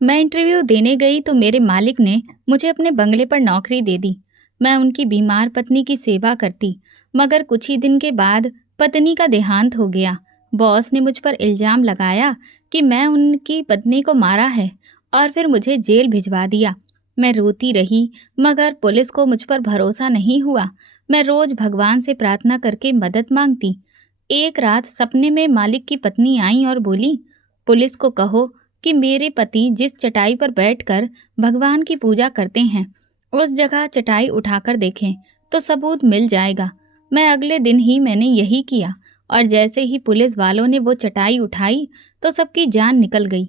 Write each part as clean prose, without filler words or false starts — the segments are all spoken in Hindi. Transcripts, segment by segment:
मैं इंटरव्यू देने गई तो मेरे मालिक ने मुझे अपने बंगले पर नौकरी दे दी। मैं उनकी बीमार पत्नी की सेवा करती, मगर कुछ ही दिन के बाद पत्नी का देहांत हो गया। बॉस ने मुझ पर इल्ज़ाम लगाया कि मैं उनकी पत्नी को मारा है और फिर मुझे जेल भिजवा दिया। मैं रोती रही, मगर पुलिस को मुझ पर भरोसा नहीं हुआ। मैं रोज़ भगवान से प्रार्थना करके मदद मांगती। एक रात सपने में मालिक की पत्नी आई और बोली, पुलिस को कहो कि मेरे पति जिस चटाई पर बैठकर भगवान की पूजा करते हैं, उस जगह चटाई उठाकर देखें तो सबूत मिल जाएगा। मैं अगले दिन ही मैंने यही किया और जैसे ही पुलिस वालों ने वो चटाई उठाई तो सबकी जान निकल गई,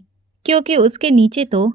क्योंकि उसके नीचे तो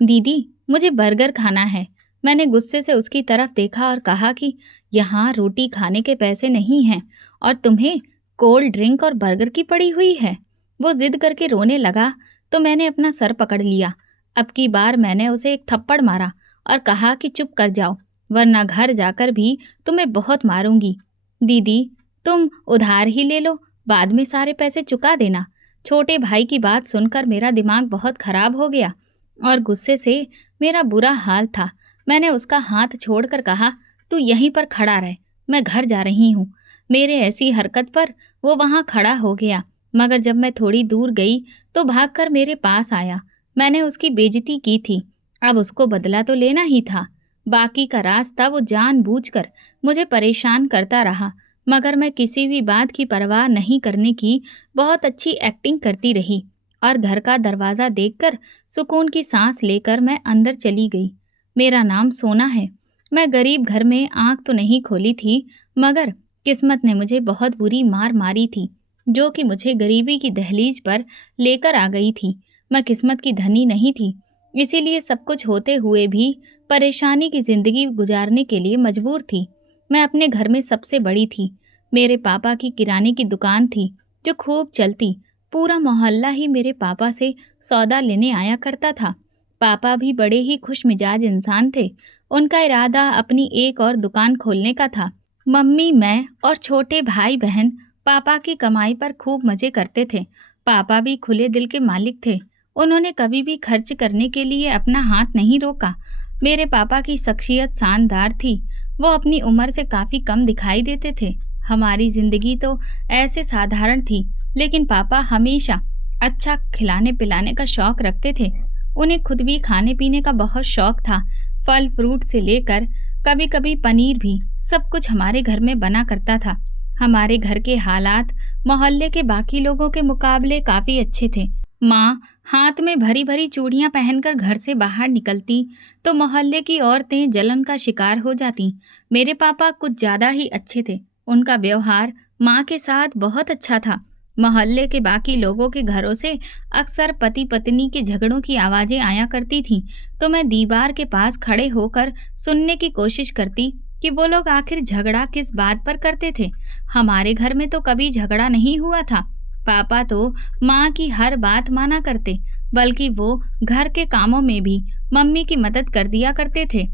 दीदी, मुझे बर्गर खाना है। मैंने गुस्से से उसकी तरफ देखा और कहा कि यहाँ रोटी खाने के पैसे नहीं हैं और तुम्हें कोल्ड ड्रिंक और बर्गर की पड़ी हुई है। वो जिद करके रोने लगा तो मैंने अपना सर पकड़ लिया। अब की बार मैंने उसे एक थप्पड़ मारा और कहा कि चुप कर जाओ, वरना घर जाकर भी तुम्हें बहुत मारूंगी। दीदी, तुम उधार ही ले लो, बाद में सारे पैसे चुका देना। छोटे भाई की बात सुनकर मेरा दिमाग बहुत खराब हो गया और गुस्से से मेरा बुरा हाल था। मैंने उसका हाथ छोड़कर कहा, तू यहीं पर खड़ा रह, मैं घर जा रही हूँ। मेरे ऐसी हरकत पर वो वहाँ खड़ा हो गया, मगर जब मैं थोड़ी दूर गई तो भागकर मेरे पास आया। मैंने उसकी बेइज्जती की थी, अब उसको बदला तो लेना ही था। बाकी का रास्ता वो जानबूझकर मुझे परेशान करता रहा, मगर मैं किसी भी बात की परवाह नहीं करने की बहुत अच्छी एक्टिंग करती रही और घर का दरवाज़ा देखकर सुकून की सांस लेकर मैं अंदर चली गई। मेरा नाम सोना है। मैं गरीब घर में आंख तो नहीं खोली थी, मगर किस्मत ने मुझे बहुत बुरी मार मारी थी, जो कि मुझे गरीबी की दहलीज पर लेकर आ गई थी। मैं किस्मत की धनी नहीं थी, इसीलिए सब कुछ होते हुए भी परेशानी की ज़िंदगी गुजारने के लिए मजबूर थी। मैं अपने घर में सबसे बड़ी थी। मेरे पापा की किराने की दुकान थी, जो खूब चलती। पूरा मोहल्ला ही मेरे पापा से सौदा लेने आया करता था। पापा भी बड़े ही खुश मिजाज इंसान थे। उनका इरादा अपनी एक और दुकान खोलने का था। मम्मी, मैं और छोटे भाई बहन पापा की कमाई पर खूब मज़े करते थे। पापा भी खुले दिल के मालिक थे। उन्होंने कभी भी खर्च करने के लिए अपना हाथ नहीं रोका। मेरे पापा की शख्सियत शानदार थी। वो अपनी उम्र से काफ़ी कम दिखाई देते थे। हमारी ज़िंदगी तो ऐसे साधारण थी, लेकिन पापा हमेशा अच्छा खिलाने पिलाने का शौक रखते थे। उन्हें खुद भी खाने पीने का बहुत शौक था। फल फ्रूट से लेकर कभी कभी पनीर भी, सब कुछ हमारे घर में बना करता था। हमारे घर के हालात मोहल्ले के बाकी लोगों के मुकाबले काफ़ी अच्छे थे। माँ हाथ में भरी भरी चूड़ियाँ पहनकर घर से बाहर निकलती तो मोहल्ले की औरतें जलन का शिकार हो जाती। मेरे पापा कुछ ज़्यादा ही अच्छे थे। उनका व्यवहार माँ के साथ बहुत अच्छा था। मोहल्ले के बाकी लोगों के घरों से अक्सर पति पत्नी के झगड़ों की आवाज़ें आया करती थीं, तो मैं दीवार के पास खड़े होकर सुनने की कोशिश करती कि वो लोग आखिर झगड़ा किस बात पर करते थे। हमारे घर में तो कभी झगड़ा नहीं हुआ था। पापा तो माँ की हर बात माना करते, बल्कि वो घर के कामों में भी मम्मी की मदद कर दिया करते थे।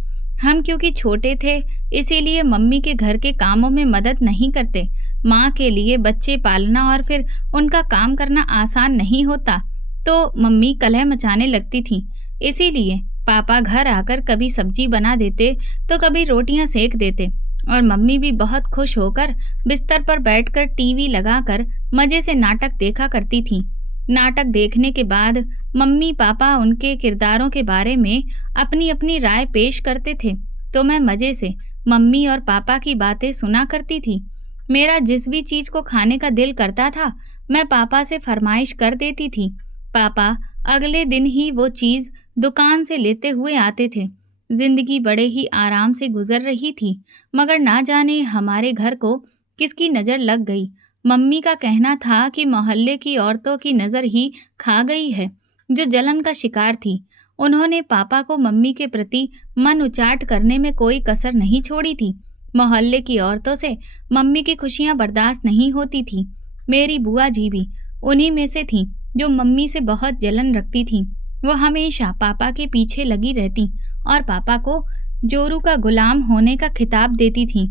हम क्योंकि छोटे थे, इसीलिए मम्मी के घर के कामों में मदद नहीं करते। माँ के लिए बच्चे पालना और फिर उनका काम करना आसान नहीं होता, तो मम्मी कलह मचाने लगती थी। इसीलिए पापा घर आकर कभी सब्जी बना देते तो कभी रोटियां सेक देते और मम्मी भी बहुत खुश होकर बिस्तर पर बैठकर टीवी लगाकर मज़े से नाटक देखा करती थी। नाटक देखने के बाद मम्मी पापा उनके किरदारों के बारे में अपनी अपनी राय पेश करते थे, तो मैं मज़े से मम्मी और पापा की बातें सुना करती थी। मेरा जिस भी चीज़ को खाने का दिल करता था, मैं पापा से फरमाइश कर देती थी। पापा अगले दिन ही वो चीज़ दुकान से लेते हुए आते थे। जिंदगी बड़े ही आराम से गुजर रही थी, मगर ना जाने हमारे घर को किसकी नज़र लग गई। मम्मी का कहना था कि मोहल्ले की औरतों की नज़र ही खा गई है, जो जलन का शिकार थी। उन्होंने पापा को मम्मी के प्रति मन उचाट करने में कोई कसर नहीं छोड़ी थी। मोहल्ले की औरतों से मम्मी की खुशियां बर्दाश्त नहीं होती थी। मेरी बुआ जी भी उन्हीं में से थीं, जो मम्मी से बहुत जलन रखती थीं। वो हमेशा पापा के पीछे लगी रहती और पापा को जोरू का गुलाम होने का खिताब देती थीं,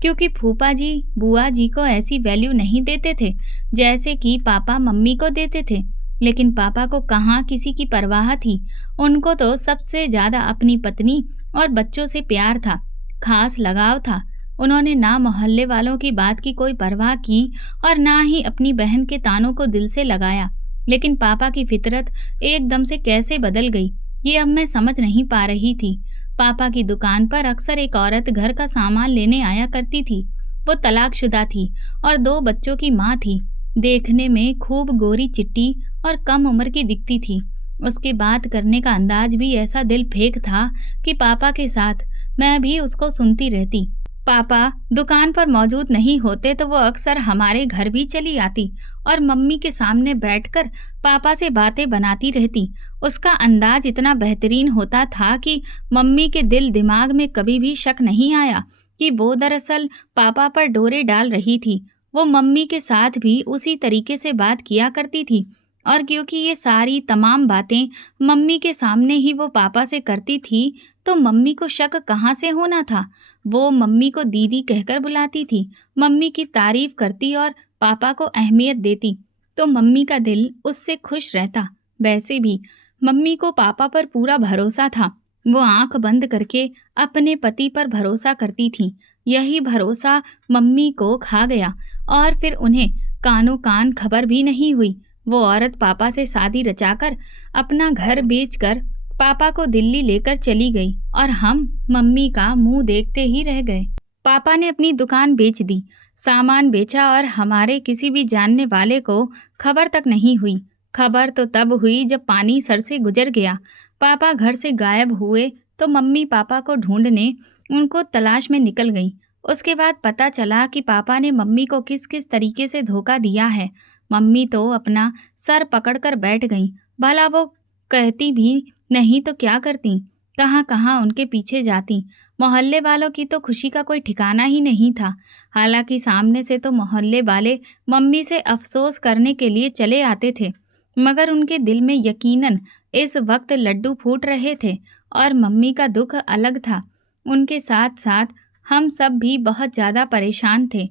क्योंकि फूफा जी बुआ जी को ऐसी वैल्यू नहीं देते थे जैसे कि पापा मम्मी को देते थे। लेकिन पापा को कहाँ किसी की परवाह थी। उनको तो सबसे ज़्यादा अपनी पत्नी और बच्चों से प्यार था, खास लगाव था। उन्होंने ना मोहल्ले वालों की बात की कोई परवाह की और ना ही अपनी बहन के तानों को दिल से लगाया। लेकिन पापा की फितरत एकदम से कैसे बदल गई, ये अब मैं समझ नहीं पा रही थी। पापा की दुकान पर अक्सर एक औरत घर का सामान लेने आया करती थी। वो तलाकशुदा थी और 2 बच्चों की माँ थी। देखने में खूब गोरी चिट्टी और कम उम्र की दिखती थी। उसके बात करने का अंदाज भी ऐसा दिल फेंक था कि पापा के साथ मैं भी उसको सुनती रहती। पापा दुकान पर मौजूद नहीं होते तो वो अक्सर हमारे घर भी चली आती और मम्मी के सामने बैठकर पापा से बातें बनाती रहती। उसका अंदाज इतना बेहतरीन होता था कि मम्मी के दिल दिमाग में कभी भी शक नहीं आया कि वो दरअसल पापा पर डोरे डाल रही थी। वो मम्मी के साथ भी उसी तरीके से बात किया करती थी और क्योंकि ये सारी तमाम बातें मम्मी के सामने ही वो पापा से करती थी, तो मम्मी को शक कहाँ से होना था। वो मम्मी को दीदी कहकर बुलाती थी, मम्मी की तारीफ करती और पापा को अहमियत देती, तो मम्मी का दिल उससे खुश रहता। वैसे भी मम्मी को पापा पर पूरा भरोसा था। वो आंख बंद करके अपने पति पर भरोसा करती थी। यही भरोसा मम्मी को खा गया और फिर उन्हें कानों कान खबर भी नहीं हुई। वो औरत पापा से शादी रचाकर अपना घर बेचकर पापा को दिल्ली लेकर चली गई और हम मम्मी का मुंह देखते ही रह गए। पापा ने अपनी दुकान बेच दी, सामान बेचा और हमारे किसी भी जानने वाले को खबर तक नहीं हुई। खबर तो तब हुई जब पानी सर से गुजर गया। पापा घर से गायब हुए तो मम्मी पापा को ढूंढने उनको तलाश में निकल गई। उसके बाद पता चला कि पापा ने मम्मी को किस किस तरीके से धोखा दिया है। मम्मी तो अपना सर पकड़कर बैठ गईं। भला वो कहती भी नहीं तो क्या करती, कहाँ कहाँ उनके पीछे जाती। मोहल्ले वालों की तो खुशी का कोई ठिकाना ही नहीं था। हालांकि सामने से तो मोहल्ले वाले मम्मी से अफसोस करने के लिए चले आते थे, मगर उनके दिल में यकीनन इस वक्त लड्डू फूट रहे थे और मम्मी का दुख अलग था। उनके साथ साथ हम सब भी बहुत ज़्यादा परेशान थे।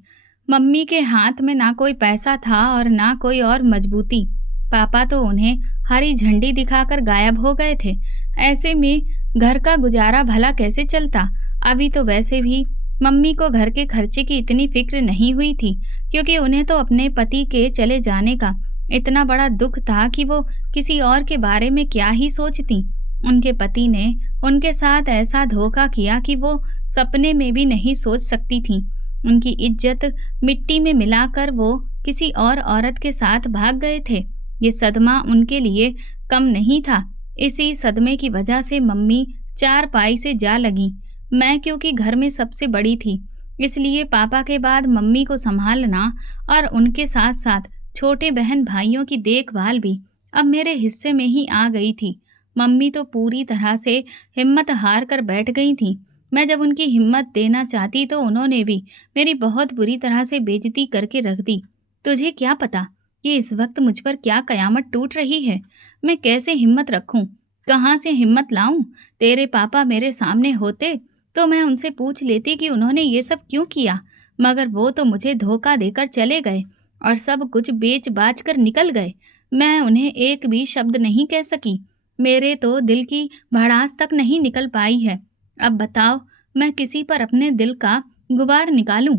मम्मी के हाथ में ना कोई पैसा था और ना कोई और मजबूती। पापा तो उन्हें हरी झंडी दिखाकर गायब हो गए थे। ऐसे में घर का गुजारा भला कैसे चलता। अभी तो वैसे भी मम्मी को घर के खर्चे की इतनी फिक्र नहीं हुई थी, क्योंकि उन्हें तो अपने पति के चले जाने का इतना बड़ा दुख था कि वो किसी और के बारे में क्या ही सोचती। उनके पति ने उनके साथ ऐसा धोखा किया कि वो सपने में भी नहीं सोच सकती थी। उनकी इज्जत मिट्टी में मिलाकर वो किसी और औरत के साथ भाग गए थे। ये सदमा उनके लिए कम नहीं था। इसी सदमे की वजह से मम्मी चारपाई से जा लगी। मैं क्योंकि घर में सबसे बड़ी थी, इसलिए पापा के बाद मम्मी को संभालना और उनके साथ साथ छोटे बहन भाइयों की देखभाल भी अब मेरे हिस्से में ही आ गई थी। मम्मी तो पूरी तरह से हिम्मत हार कर बैठ गई थी। मैं जब उनकी हिम्मत देना चाहती तो उन्होंने भी मेरी बहुत बुरी तरह से बेइज्जती करके रख दी। तुझे क्या पता कि इस वक्त मुझ पर क्या कयामत टूट रही है। मैं कैसे हिम्मत रखूं, कहाँ से हिम्मत लाऊं। तेरे पापा मेरे सामने होते तो मैं उनसे पूछ लेती कि उन्होंने ये सब क्यों किया, मगर वो तो मुझे धोखा देकर चले गए और सब कुछ बेच बाच कर निकल गए। मैं उन्हें एक भी शब्द नहीं कह सकी। मेरे तो दिल की भड़ास तक नहीं निकल पाई है। अब बताओ, मैं किसी पर अपने दिल का गुबार निकालूं।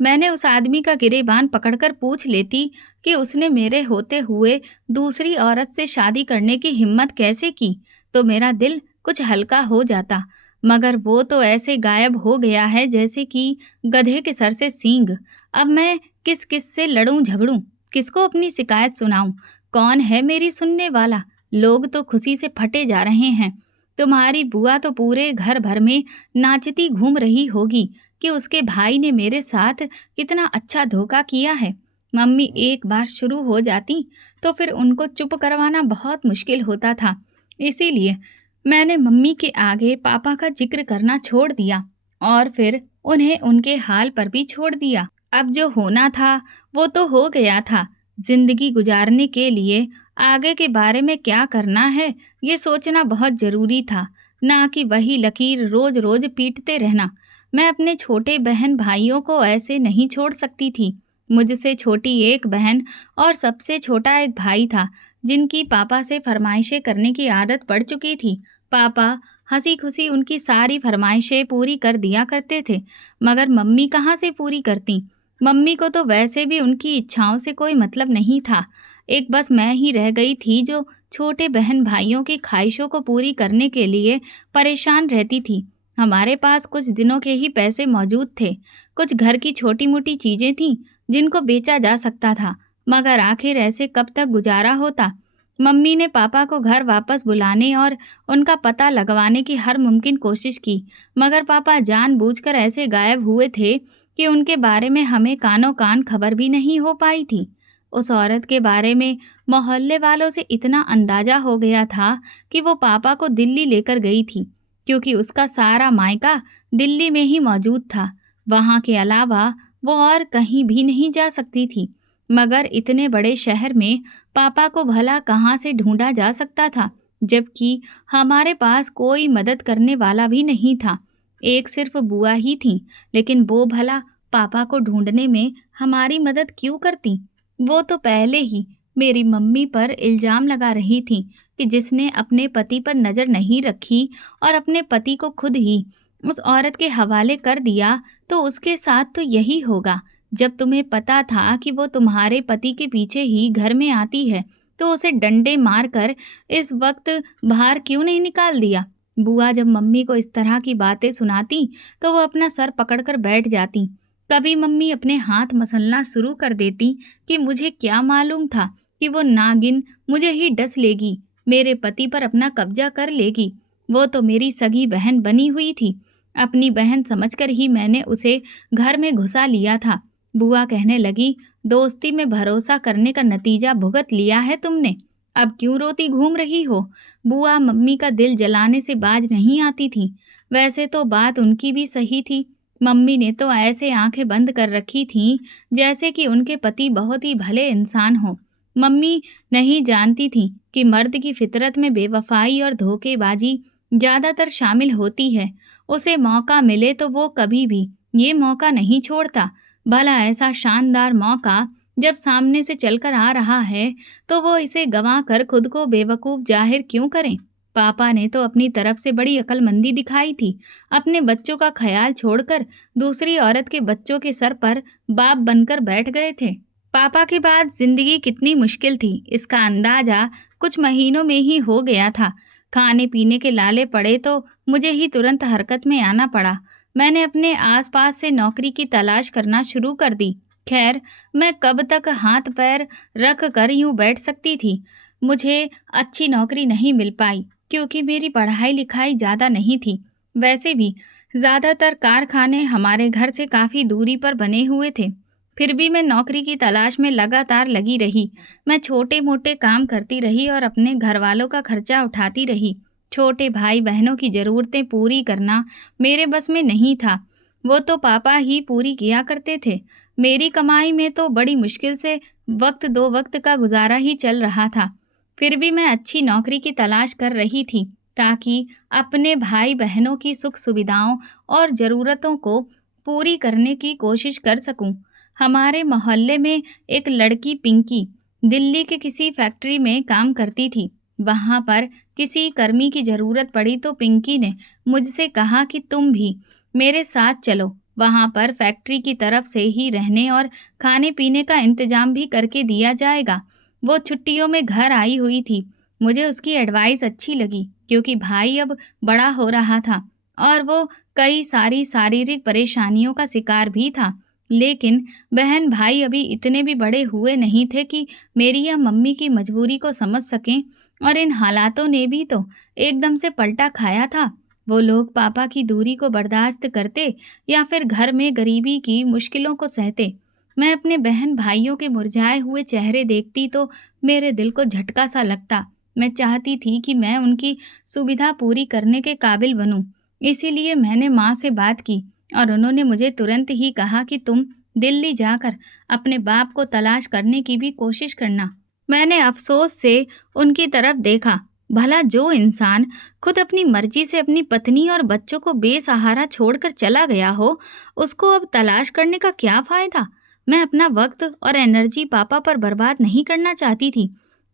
मैंने उस आदमी का गिरेबान पकड़कर पूछ लेती कि उसने मेरे होते हुए दूसरी औरत से शादी करने की हिम्मत कैसे की, तो मेरा दिल कुछ हल्का हो जाता। मगर वो तो ऐसे गायब हो गया है जैसे कि गधे के सर से सींग। अब मैं किस किस से लड़ूं झगड़ूं, किसको अपनी शिकायत सुनाऊं, कौन है मेरी सुनने वाला। लोग तो खुशी से फटे जा रहे हैं। तुम्हारी बुआ तो पूरे घर भर में नाचती घूम रही होगी कि उसके भाई ने मेरे साथ कितना अच्छा धोखा किया है। मम्मी एक बार शुरू हो जाती तो फिर उनको चुप करवाना बहुत मुश्किल होता था। इसीलिए मैंने मम्मी के आगे पापा का जिक्र करना छोड़ दिया और फिर उन्हें उनके हाल पर भी छोड़ दिया। अब जो होना था वो तो हो गया था। जिंदगी गुजारने के लिए आगे के बारे में क्या करना है ये सोचना बहुत जरूरी था, ना कि वही लकीर रोज रोज पीटते रहना। मैं अपने छोटे बहन भाइयों को ऐसे नहीं छोड़ सकती थी। मुझसे छोटी एक बहन और सबसे छोटा एक भाई था जिनकी पापा से फरमाइशें करने की आदत पड़ चुकी थी। पापा हंसी खुशी उनकी सारी फरमाइशें पूरी कर दिया करते थे, मगर मम्मी कहाँ से पूरी करती। मम्मी को तो वैसे भी उनकी इच्छाओं से कोई मतलब नहीं था। एक बस मैं ही रह गई थी जो छोटे बहन भाइयों की ख्वाहिशों को पूरी करने के लिए परेशान रहती थी। हमारे पास कुछ दिनों के ही पैसे मौजूद थे। कुछ घर की छोटी मोटी चीजें थीं जिनको बेचा जा सकता था, मगर आखिर ऐसे कब तक गुजारा होता। मम्मी ने पापा को घर वापस बुलाने और उनका पता लगवाने की हर मुमकिन कोशिश की, मगर पापा जानबूझकर ऐसे गायब हुए थे कि उनके बारे में हमें कानों कान खबर भी नहीं हो पाई थी। उस औरत के बारे में मोहल्ले वालों से इतना अंदाजा हो गया था कि वो पापा को दिल्ली लेकर गई थी, क्योंकि उसका सारा मायका दिल्ली में ही मौजूद था। वहाँ के अलावा वो और कहीं भी नहीं जा सकती थी। मगर इतने बड़े शहर में पापा को भला कहाँ से ढूंढा जा सकता था, जबकि हमारे पास कोई मदद करने वाला भी नहीं था। एक सिर्फ बुआ ही थी, लेकिन वो भला पापा को ढूंढने में हमारी मदद क्यों करती। वो तो पहले ही मेरी मम्मी पर इल्ज़ाम लगा रही थी कि जिसने अपने पति पर नज़र नहीं रखी और अपने पति को खुद ही उस औरत के हवाले कर दिया, तो उसके साथ तो यही होगा। जब तुम्हें पता था कि वो तुम्हारे पति के पीछे ही घर में आती है, तो उसे डंडे मारकर इस वक्त बाहर क्यों नहीं निकाल दिया। बुआ जब मम्मी को इस तरह की बातें सुनाती तो वो अपना सर पकड़कर बैठ जाती। कभी मम्मी अपने हाथ मसलना शुरू कर देती कि मुझे क्या मालूम था कि वो नागिन मुझे ही डस लेगी, मेरे पति पर अपना कब्जा कर लेगी। वो तो मेरी सगी बहन बनी हुई थी। अपनी बहन समझकर ही मैंने उसे घर में घुसा लिया था। बुआ कहने लगी, दोस्ती में भरोसा करने का नतीजा भुगत लिया है तुमने। अब क्यों रोती घूम रही हो। बुआ मम्मी का दिल जलाने से बाज नहीं आती थी। वैसे तो बात उनकी भी सही थी। मम्मी ने तो ऐसे आंखें बंद कर रखी थीं जैसे कि उनके पति बहुत ही भले इंसान हों। मम्मी नहीं जानती थी कि मर्द की फितरत में बेवफाई और धोखेबाजी ज़्यादातर शामिल होती है। उसे मौका मिले तो वो कभी भी ये मौका नहीं छोड़ता। भला ऐसा शानदार मौका जब सामने से चलकर आ रहा है, तो वो इसे गंवा कर खुद को बेवकूफ़ जाहिर क्यों करें। पापा ने तो अपनी तरफ से बड़ी अक्लमंदी दिखाई थी। अपने बच्चों का ख्याल छोड़कर दूसरी औरत के बच्चों के सर पर बाप बनकर बैठ गए थे। पापा के बाद जिंदगी कितनी मुश्किल थी, इसका अंदाजा कुछ महीनों में ही हो गया था। खाने पीने के लाले पड़े तो मुझे ही तुरंत हरकत में आना पड़ा। मैंने अपने आसपास से नौकरी की तलाश करना शुरू कर दी। खैर, मैं कब तक हाथ पैर रख कर यूं बैठ सकती थी। मुझे अच्छी नौकरी नहीं मिल पाई, क्योंकि मेरी पढ़ाई लिखाई ज़्यादा नहीं थी। वैसे भी ज़्यादातर कारखाने हमारे घर से काफ़ी दूरी पर बने हुए थे। फिर भी मैं नौकरी की तलाश में लगातार लगी रही। मैं छोटे मोटे काम करती रही और अपने घर वालों का खर्चा उठाती रही। छोटे भाई बहनों की ज़रूरतें पूरी करना मेरे बस में नहीं था। वो तो पापा ही पूरी किया करते थे। मेरी कमाई में तो बड़ी मुश्किल से वक्त दो वक्त का गुजारा ही चल रहा था। फिर भी मैं अच्छी नौकरी की तलाश कर रही थी, ताकि अपने भाई बहनों की सुख सुविधाओं और ज़रूरतों को पूरी करने की कोशिश कर सकूं। हमारे मोहल्ले में एक लड़की पिंकी दिल्ली के किसी फैक्ट्री में काम करती थी। वहाँ पर किसी कर्मी की ज़रूरत पड़ी तो पिंकी ने मुझसे कहा कि तुम भी मेरे साथ चलो। वहाँ पर फैक्ट्री की तरफ से ही रहने और खाने पीने का इंतजाम भी करके दिया जाएगा। वो छुट्टियों में घर आई हुई थी। मुझे उसकी एडवाइस अच्छी लगी, क्योंकि भाई अब बड़ा हो रहा था और वो कई सारी शारीरिक परेशानियों का शिकार भी था। लेकिन बहन भाई अभी इतने भी बड़े हुए नहीं थे कि मेरी या मम्मी की मजबूरी को समझ सकें, और इन हालातों ने भी तो एकदम से पलटा खाया था। वो लोग पापा की दूरी को बर्दाश्त करते या फिर घर में गरीबी की मुश्किलों को सहते। मैं अपने बहन भाइयों के मुरझाए हुए चेहरे देखती तो मेरे दिल को झटका सा लगता। मैं चाहती थी कि मैं उनकी सुविधा पूरी करने के काबिल बनूं। इसीलिए मैंने माँ से बात की और उन्होंने मुझे तुरंत ही कहा कि तुम दिल्ली जाकर अपने बाप को तलाश करने की भी कोशिश करना। मैंने अफसोस से उनकी तरफ देखा। भला जो इंसान खुद अपनी मर्जी से अपनी पत्नी और बच्चों को बेसहारा छोड़कर चला गया हो, उसको अब तलाश करने का क्या फ़ायदा। मैं अपना वक्त और एनर्जी पापा पर बर्बाद नहीं करना चाहती थी।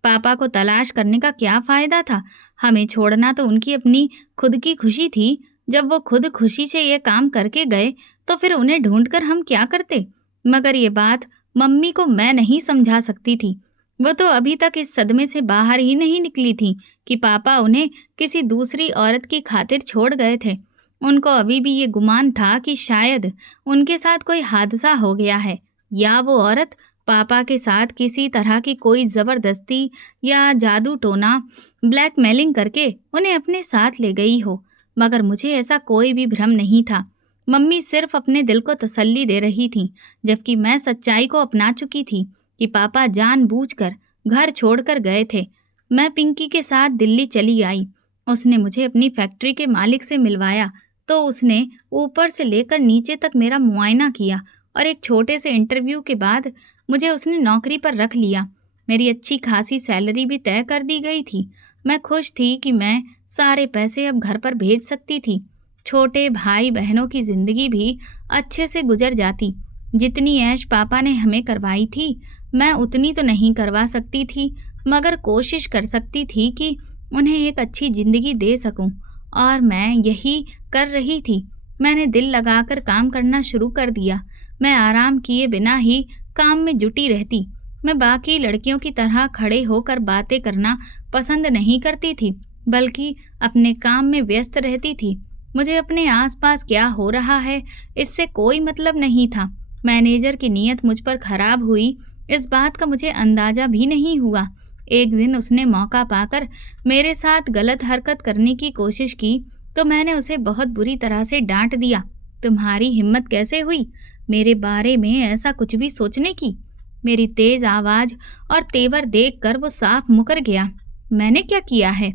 पापा को तलाश करने का क्या फ़ायदा था? हमें छोड़ना तो उनकी अपनी खुद की खुशी थी। जब वो खुद खुशी से ये काम करके गए, तो फिर उन्हें ढूँढकर हम क्या करते? मगर ये बात मम्मी को मैं नहीं समझा सकती थी। वो तो अभी तक इस सदमे से बाहर ही नहीं निकली थीं कि पापा उन्हें किसी दूसरी औरत की खातिर छोड़ गए थे। उनको अभी भी ये गुमान था कि शायद उनके साथ कोई हादसा हो गया है, या वो औरत पापा के साथ किसी तरह की कोई ज़बरदस्ती या जादू टोना ब्लैकमेलिंग करके उन्हें अपने साथ ले गई हो। मगर मुझे ऐसा कोई भी भ्रम नहीं था। मम्मी सिर्फ अपने दिल को तसल्ली दे रही थीं, जबकि मैं सच्चाई को अपना चुकी थी कि पापा जानबूझकर घर छोड़कर गए थे। मैं पिंकी के साथ दिल्ली चली आई। उसने मुझे अपनी फैक्ट्री के मालिक से मिलवाया, तो उसने ऊपर से लेकर नीचे तक मेरा मुआयना किया और एक छोटे से इंटरव्यू के बाद मुझे उसने नौकरी पर रख लिया। मेरी अच्छी खासी सैलरी भी तय कर दी गई थी। मैं खुश थी कि मैं सारे पैसे अब घर पर भेज सकती थी। छोटे भाई बहनों की ज़िंदगी भी अच्छे से गुजर जाती। जितनी ऐश पापा ने हमें करवाई थी, मैं उतनी तो नहीं करवा सकती थी, मगर कोशिश कर सकती थी कि उन्हें एक अच्छी ज़िंदगी दे सकूं, और मैं यही कर रही थी। मैंने दिल लगाकर काम करना शुरू कर दिया। मैं आराम किए बिना ही काम में जुटी रहती। मैं बाकी लड़कियों की तरह खड़े होकर बातें करना पसंद नहीं करती थी, बल्कि अपने काम में व्यस्त रहती थी। मुझे अपने आसपास क्या हो रहा है इससे कोई मतलब नहीं था। मैनेजर की नीयत मुझ पर खराब हुई, इस बात का मुझे अंदाजा भी नहीं हुआ। एक दिन उसने मौका पाकर मेरे साथ गलत हरकत करने की कोशिश की, तो मैंने उसे बहुत बुरी तरह से डांट दिया। तुम्हारी हिम्मत कैसे हुई मेरे बारे में ऐसा कुछ भी सोचने की? मेरी तेज आवाज़ और तेवर देखकर वो साफ मुकर गया। मैंने क्या किया है?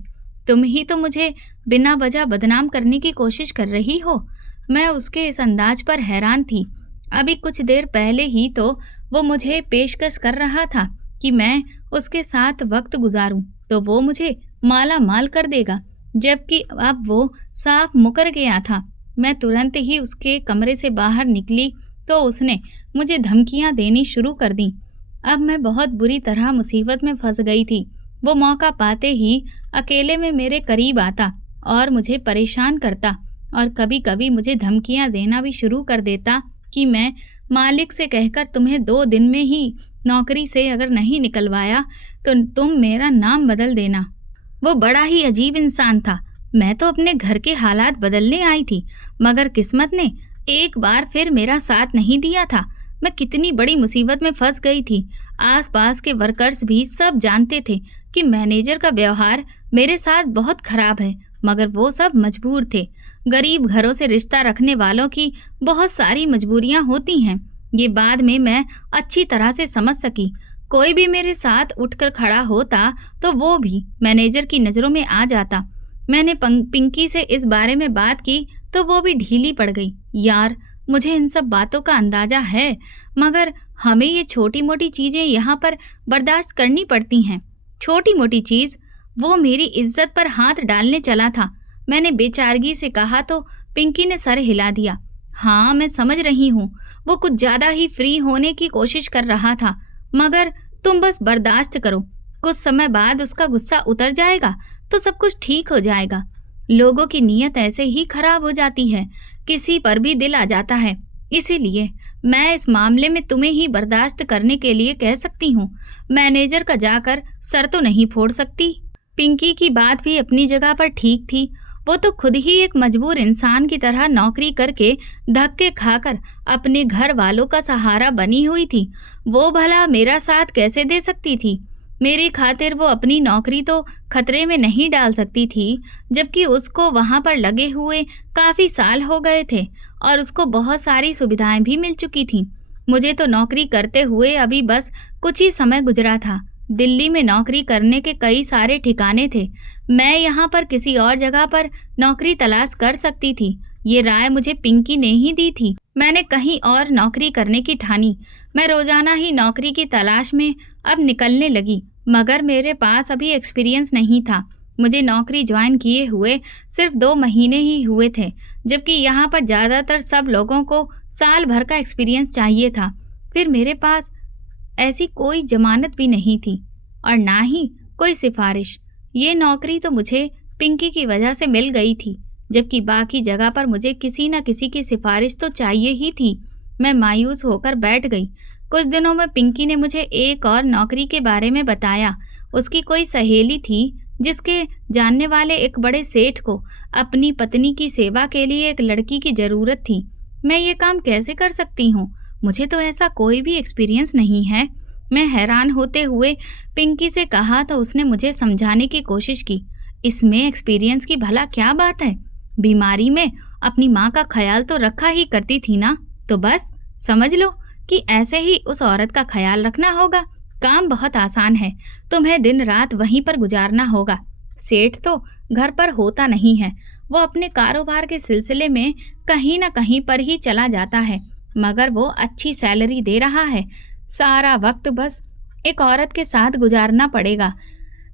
तुम ही तो मुझे बिना वजह बदनाम करने की कोशिश कर रही हो। मैं उसके इस अंदाज पर हैरान थी। अभी कुछ देर पहले ही तो वो मुझे पेशकश कर रहा था कि मैं उसके साथ वक्त गुजारूं, तो वो मुझे माला माल कर देगा, जबकि अब वो साफ मुकर गया था। मैं तुरंत ही उसके कमरे से बाहर निकली तो उसने मुझे धमकियां देनी शुरू कर दी। अब मैं बहुत बुरी तरह मुसीबत में फंस गई थी। वो मौका पाते ही अकेले में मेरे करीब आता और मुझे परेशान करता, और कभी-कभी मुझे धमकियां देना भी शुरू कर देता कि मैं मालिक से कहकर तुम्हें 2 दिन में ही नौकरी से अगर नहीं निकलवाया तो तुम मेरा नाम बदल देना। वो बड़ा ही अजीब इंसान था। मैं तो अपने घर के हालात बदलने आई थी, मगर किस्मत ने एक बार फिर मेरा साथ नहीं दिया था। मैं कितनी बड़ी मुसीबत में फंस गई थी। आसपास के वर्कर्स भी सब जानते थे कि मैनेजर का व्यवहार मेरे साथ बहुत खराब है, मगर वो सब मजबूर थे। गरीब घरों से रिश्ता रखने वालों की बहुत सारी मजबूरियां होती हैं। ये बाद में मैं अच्छी तरह से समझ सकी। कोई भी मेरे साथ उठकर खड़ा होता तो वो भी मैनेजर की नज़रों में आ जाता। मैंने पिंकी से इस बारे में बात की तो वो भी ढीली पड़ गई। यार, मुझे इन सब बातों का अंदाजा है, मगर हमें ये छोटी मोटी चीज़ें यहाँ पर बर्दाश्त करनी पड़ती हैं। छोटी मोटी चीज़? वो मेरी इज्जत पर हाथ डालने चला था। मैंने बेचारगी से कहा तो पिंकी ने सर हिला दिया। हाँ, मैं समझ रही हूँ, वो कुछ ज़्यादा ही फ्री होने की कोशिश कर रहा था, मगर तुम बस बर्दाश्त करो। कुछ समय बाद उसका गुस्सा उतर जाएगा तो सब कुछ ठीक हो जाएगा। लोगों की नीयत ऐसे ही खराब हो जाती है, किसी पर भी दिल आ जाता है। इसीलिए मैं इस मामले में तुम्हें ही बर्दाश्त करने के लिए कह सकती हूँ। मैनेजर का जाकर सर तो नहीं फोड़ सकती। पिंकी की बात भी अपनी जगह पर ठीक थी। वो तो खुद ही एक मजबूर इंसान की तरह नौकरी करके धक्के खाकर अपने घर वालों का सहारा बनी हुई थी। वो भला मेरा साथ कैसे दे सकती थी? मेरी खातिर वो अपनी नौकरी तो खतरे में नहीं डाल सकती थी, जबकि उसको वहाँ पर लगे हुए काफ़ी साल हो गए थे और उसको बहुत सारी सुविधाएं भी मिल चुकी थीं। मुझे तो नौकरी करते हुए अभी बस कुछ ही समय गुजरा था। दिल्ली में नौकरी करने के कई सारे ठिकाने थे। मैं यहाँ पर किसी और जगह पर नौकरी तलाश कर सकती थी। ये राय मुझे पिंकी ने ही दी थी। मैंने कहीं और नौकरी करने की ठानी। मैं रोजाना ही नौकरी की तलाश में अब निकलने लगी, मगर मेरे पास अभी एक्सपीरियंस नहीं था। मुझे नौकरी ज्वाइन किए हुए सिर्फ 2 महीने ही हुए थे, जबकि यहाँ पर ज़्यादातर सब लोगों को साल भर का एक्सपीरियंस चाहिए था। फिर मेरे पास ऐसी कोई जमानत भी नहीं थी और ना ही कोई सिफारिश। ये नौकरी तो मुझे पिंकी की वजह से मिल गई थी, जबकि बाकी जगह पर मुझे किसी न किसी की सिफारिश तो चाहिए ही थी। मैं मायूस होकर बैठ गई। कुछ दिनों में पिंकी ने मुझे एक और नौकरी के बारे में बताया। उसकी कोई सहेली थी जिसके जानने वाले एक बड़े सेठ को अपनी पत्नी की सेवा के लिए एक लड़की की ज़रूरत थी। मैं ये काम कैसे कर सकती हूँ? मुझे तो ऐसा कोई भी एक्सपीरियंस नहीं है। मैं हैरान होते हुए पिंकी से कहा तो उसने मुझे समझाने की कोशिश की। इसमें एक्सपीरियंस की भला क्या बात है? बीमारी में अपनी माँ का ख्याल तो रखा ही करती थी ना, तो बस समझ लो कि ऐसे ही उस औरत का ख्याल रखना होगा। काम बहुत आसान है, तुम्हें दिन रात वहीं पर गुजारना होगा। सेठ तो घर पर होता नहीं है, वो अपने कारोबार के सिलसिले में कहीं ना कहीं पर ही चला जाता है, मगर वो अच्छी सैलरी दे रहा है। सारा वक्त बस एक औरत के साथ गुजारना पड़ेगा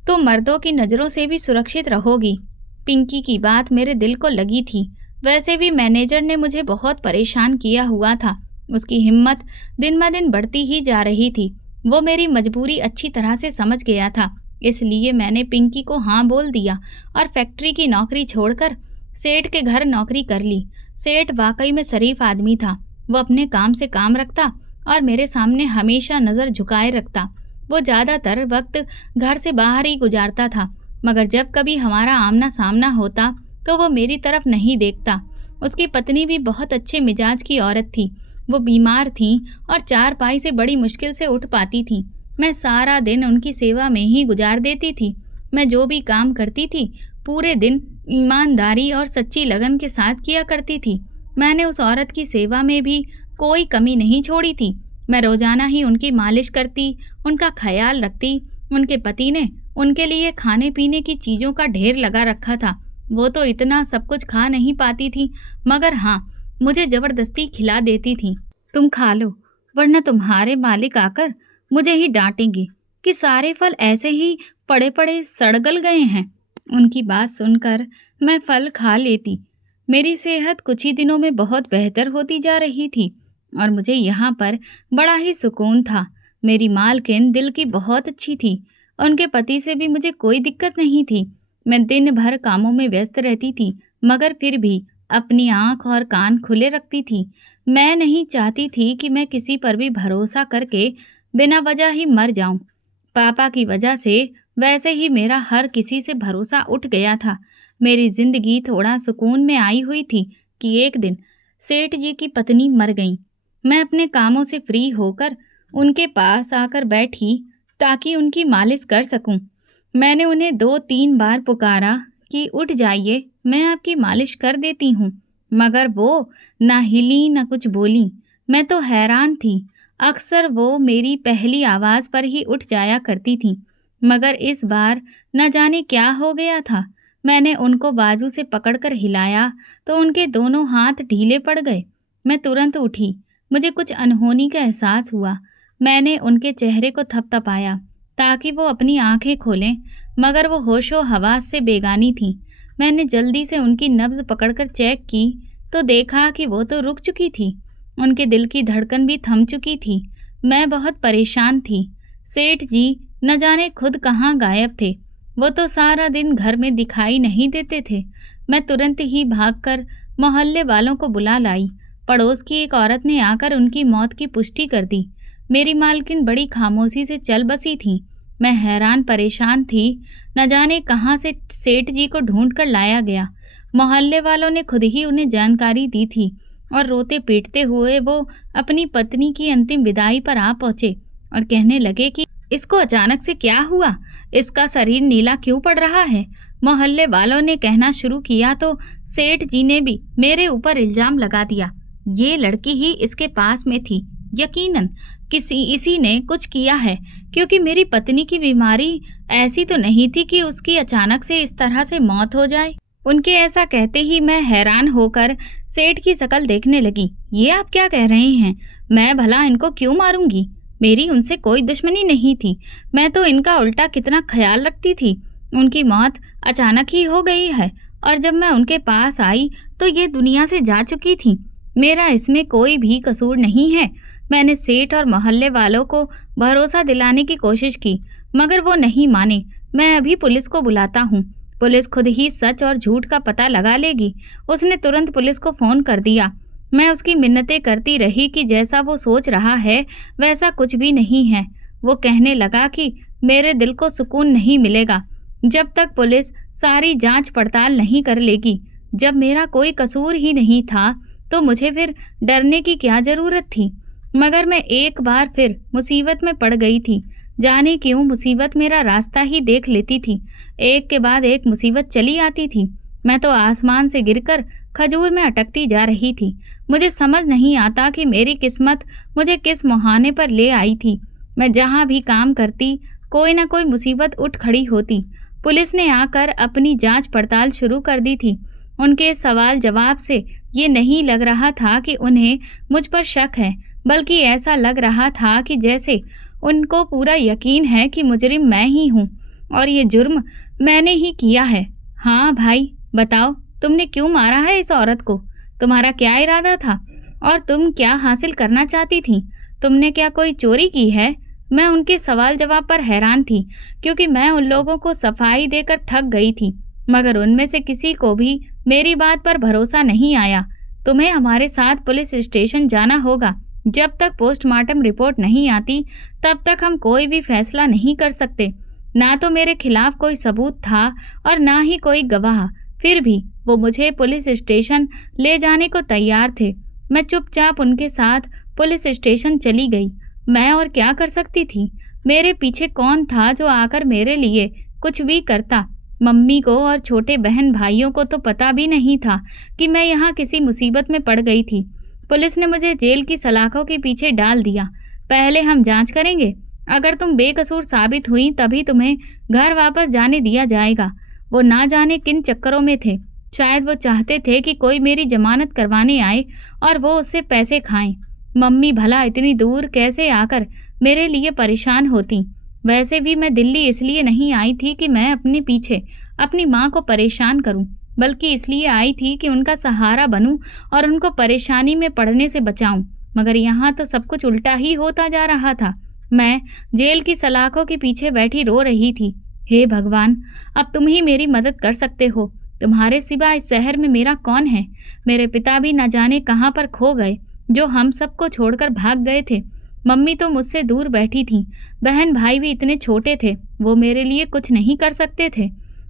तो मर्दों की नज़रों से भी सुरक्षित रहोगी। पिंकी की बात मेरे दिल को लगी थी। वैसे भी मैनेजर ने मुझे बहुत परेशान किया हुआ था। उसकी हिम्मत दिन ब दिन बढ़ती ही जा रही थी। वो मेरी मजबूरी अच्छी तरह से समझ गया था, इसलिए मैंने पिंकी को हाँ बोल दिया और फैक्ट्री की नौकरी छोड़कर सेठ के घर नौकरी कर ली। सेठ वाकई में शरीफ आदमी था। वो अपने काम से काम रखता और मेरे सामने हमेशा नज़र झुकाए रखता। वो ज़्यादातर वक्त घर से बाहर ही गुजारता था, मगर जब कभी हमारा आमना सामना होता तो वो मेरी तरफ नहीं देखता। उसकी पत्नी भी बहुत अच्छे मिजाज की औरत थी। वो बीमार थीं और चारपाई से बड़ी मुश्किल से उठ पाती थीं। मैं सारा दिन उनकी सेवा में ही गुजार देती थी। मैं जो भी काम करती थी पूरे दिन ईमानदारी और सच्ची लगन के साथ किया करती थी। मैंने उस औरत की सेवा में भी कोई कमी नहीं छोड़ी थी। मैं रोज़ाना ही उनकी मालिश करती, उनका ख्याल रखती। उनके पति ने उनके लिए खाने पीने की चीज़ों का ढेर लगा रखा था। वो तो इतना सब कुछ खा नहीं पाती थी, मगर हाँ, मुझे ज़बरदस्ती खिला देती थी। तुम खा लो, वरना तुम्हारे मालिक आकर मुझे ही डांटेंगे कि सारे फल ऐसे ही पड़े पड़े सड़गल गए हैं। उनकी बात सुनकर मैं फल खा लेती। मेरी सेहत कुछ ही दिनों में बहुत बेहतर होती जा रही थी और मुझे यहाँ पर बड़ा ही सुकून था। मेरी मालकिन दिल की बहुत अच्छी थी। उनके पति से भी मुझे कोई दिक्कत नहीं थी। मैं दिन भर कामों में व्यस्त रहती थी, मगर फिर भी अपनी आँख और कान खुले रखती थी। मैं नहीं चाहती थी कि मैं किसी पर भी भरोसा करके बिना वजह ही मर जाऊं। पापा की वजह से वैसे ही मेरा हर किसी से भरोसा उठ गया था। मेरी जिंदगी थोड़ा सुकून में आई हुई थी कि एक दिन सेठ जी की पत्नी मर गई। मैं अपने कामों से फ्री होकर उनके पास आकर बैठी ताकि उनकी मालिश कर सकूं। मैंने उन्हें 2-3 बार पुकारा कि उठ जाइए, मैं आपकी मालिश कर देती हूँ, मगर वो ना हिली ना कुछ बोली। मैं तो हैरान थी। अक्सर वो मेरी पहली आवाज़ पर ही उठ जाया करती थी, मगर इस बार न जाने क्या हो गया था। मैंने उनको बाजू से पकड़कर हिलाया तो उनके दोनों हाथ ढीले पड़ गए। मैं तुरंत उठी। मुझे कुछ अनहोनी का एहसास हुआ। मैंने उनके चेहरे को थपथपाया ताकि वो अपनी आंखें खोलें, मगर वो होशो हवास से बेगानी थीं। मैंने जल्दी से उनकी नब्ज़ पकड़कर चेक की तो देखा कि वो तो रुक चुकी थी। उनके दिल की धड़कन भी थम चुकी थी। मैं बहुत परेशान थी। सेठ जी न जाने खुद कहाँ गायब थे। वो तो सारा दिन घर में दिखाई नहीं देते थे। मैं तुरंत ही भागकर मोहल्ले वालों को बुला लाई। पड़ोस की एक औरत ने आकर उनकी मौत की पुष्टि कर दी। मेरी मालकिन बड़ी खामोशी से चल बसी थी। मैं हैरान परेशान थी। न जाने कहाँ से सेठ जी को ढूंढ कर लाया गया। मोहल्ले वालों ने खुद ही उन्हें जानकारी दी थी और रोते पीटते हुए वो अपनी पत्नी की अंतिम विदाई पर आ पहुँचे और कहने लगे कि इसको अचानक से क्या हुआ, इसका शरीर नीला क्यों पड़ रहा है। मोहल्ले वालों ने कहना शुरू किया तो सेठ जी ने भी मेरे ऊपर इल्ज़ाम लगा दिया। ये लड़की ही इसके पास में थी, यकीनन इसी ने कुछ किया है, क्योंकि मेरी पत्नी की बीमारी ऐसी तो नहीं थी कि उसकी अचानक से इस तरह से मौत हो जाए। उनके ऐसा कहते ही मैं हैरान होकर सेठ की शक्ल देखने लगी। ये आप क्या कह रहे हैं? मैं भला इनको क्यों मारूंगी? मेरी उनसे कोई दुश्मनी नहीं थी। मैं तो इनका उल्टा कितना ख्याल रखती थी। उनकी मौत अचानक ही हो गई है और जब मैं उनके पास आई तो ये दुनिया से जा चुकी थी। मेरा इसमें कोई भी कसूर नहीं है। मैंने सेठ और मोहल्ले वालों को भरोसा दिलाने की कोशिश की, मगर वो नहीं माने। मैं अभी पुलिस को बुलाता हूँ। पुलिस खुद ही सच और झूठ का पता लगा लेगी। उसने तुरंत पुलिस को फ़ोन कर दिया। मैं उसकी मिन्नतें करती रही कि जैसा वो सोच रहा है वैसा कुछ भी नहीं है। वो कहने लगा कि मेरे दिल को सुकून नहीं मिलेगा जब तक पुलिस सारी जांच पड़ताल नहीं कर लेगी। जब मेरा कोई कसूर ही नहीं था तो मुझे फिर डरने की क्या ज़रूरत थी। मगर मैं एक बार फिर मुसीबत में पड़ गई थी। जाने क्यों मुसीबत मेरा रास्ता ही देख लेती थी। एक के बाद एक मुसीबत चली आती थी। मैं तो आसमान से गिरकर खजूर में अटकती जा रही थी। मुझे समझ नहीं आता कि मेरी किस्मत मुझे किस मुहाने पर ले आई थी। मैं जहाँ भी काम करती कोई ना कोई मुसीबत उठ खड़ी होती। पुलिस ने आकर अपनी जांच पड़ताल शुरू कर दी थी। उनके सवाल जवाब से ये नहीं लग रहा था कि उन्हें मुझ पर शक है, बल्कि ऐसा लग रहा था कि जैसे उनको पूरा यकीन है कि मुजरिम मैं ही हूँ और ये जुर्म मैंने ही किया है। हाँ भाई, बताओ तुमने क्यों मारा है इस औरत को? तुम्हारा क्या इरादा था और तुम क्या हासिल करना चाहती थी? तुमने क्या कोई चोरी की है? मैं उनके सवाल जवाब पर हैरान थी, क्योंकि मैं उन लोगों को सफाई देकर थक गई थी। मगर उनमें से किसी को भी मेरी बात पर भरोसा नहीं आया। तुम्हें हमारे साथ पुलिस स्टेशन जाना होगा। जब तक पोस्टमार्टम रिपोर्ट नहीं आती तब तक हम कोई भी फैसला नहीं कर सकते। ना तो मेरे खिलाफ कोई सबूत था और ना ही कोई गवाह। फिर भी वो मुझे पुलिस स्टेशन ले जाने को तैयार थे। मैं चुपचाप उनके साथ पुलिस स्टेशन चली गई। मैं और क्या कर सकती थी? मेरे पीछे कौन था जो आकर मेरे लिए कुछ भी करता? मम्मी को और छोटे बहन भाइयों को तो पता भी नहीं था कि मैं यहाँ किसी मुसीबत में पड़ गई थी। पुलिस ने मुझे जेल की सलाखों के पीछे डाल दिया। पहले हम जांच करेंगे। अगर तुम बेकसूर साबित हुई तभी तुम्हें घर वापस जाने दिया जाएगा। वो ना जाने किन चक्करों में थे। शायद वो चाहते थे कि कोई मेरी जमानत करवाने आए और वो उससे पैसे खाएं। मम्मी भला इतनी दूर कैसे आकर मेरे लिए परेशान होती। वैसे भी मैं दिल्ली इसलिए नहीं आई थी कि मैं अपने पीछे अपनी माँ को परेशान करूं, बल्कि इसलिए आई थी कि उनका सहारा बनूं और उनको परेशानी में पड़ने से बचाऊं। मगर यहाँ तो सब कुछ उल्टा ही होता जा रहा था। मैं जेल की सलाखों के पीछे बैठी रो रही थी। हे भगवान, अब तुम ही मेरी मदद कर सकते हो। तुम्हारे सिवा इस शहर में मेरा कौन है? मेरे पिता भी न जाने कहाँ पर खो गए, जो हम सबको छोड़कर भाग गए थे। मम्मी तो मुझसे दूर बैठी थी। बहन भाई भी इतने छोटे थे, वो मेरे लिए कुछ नहीं कर सकते थे।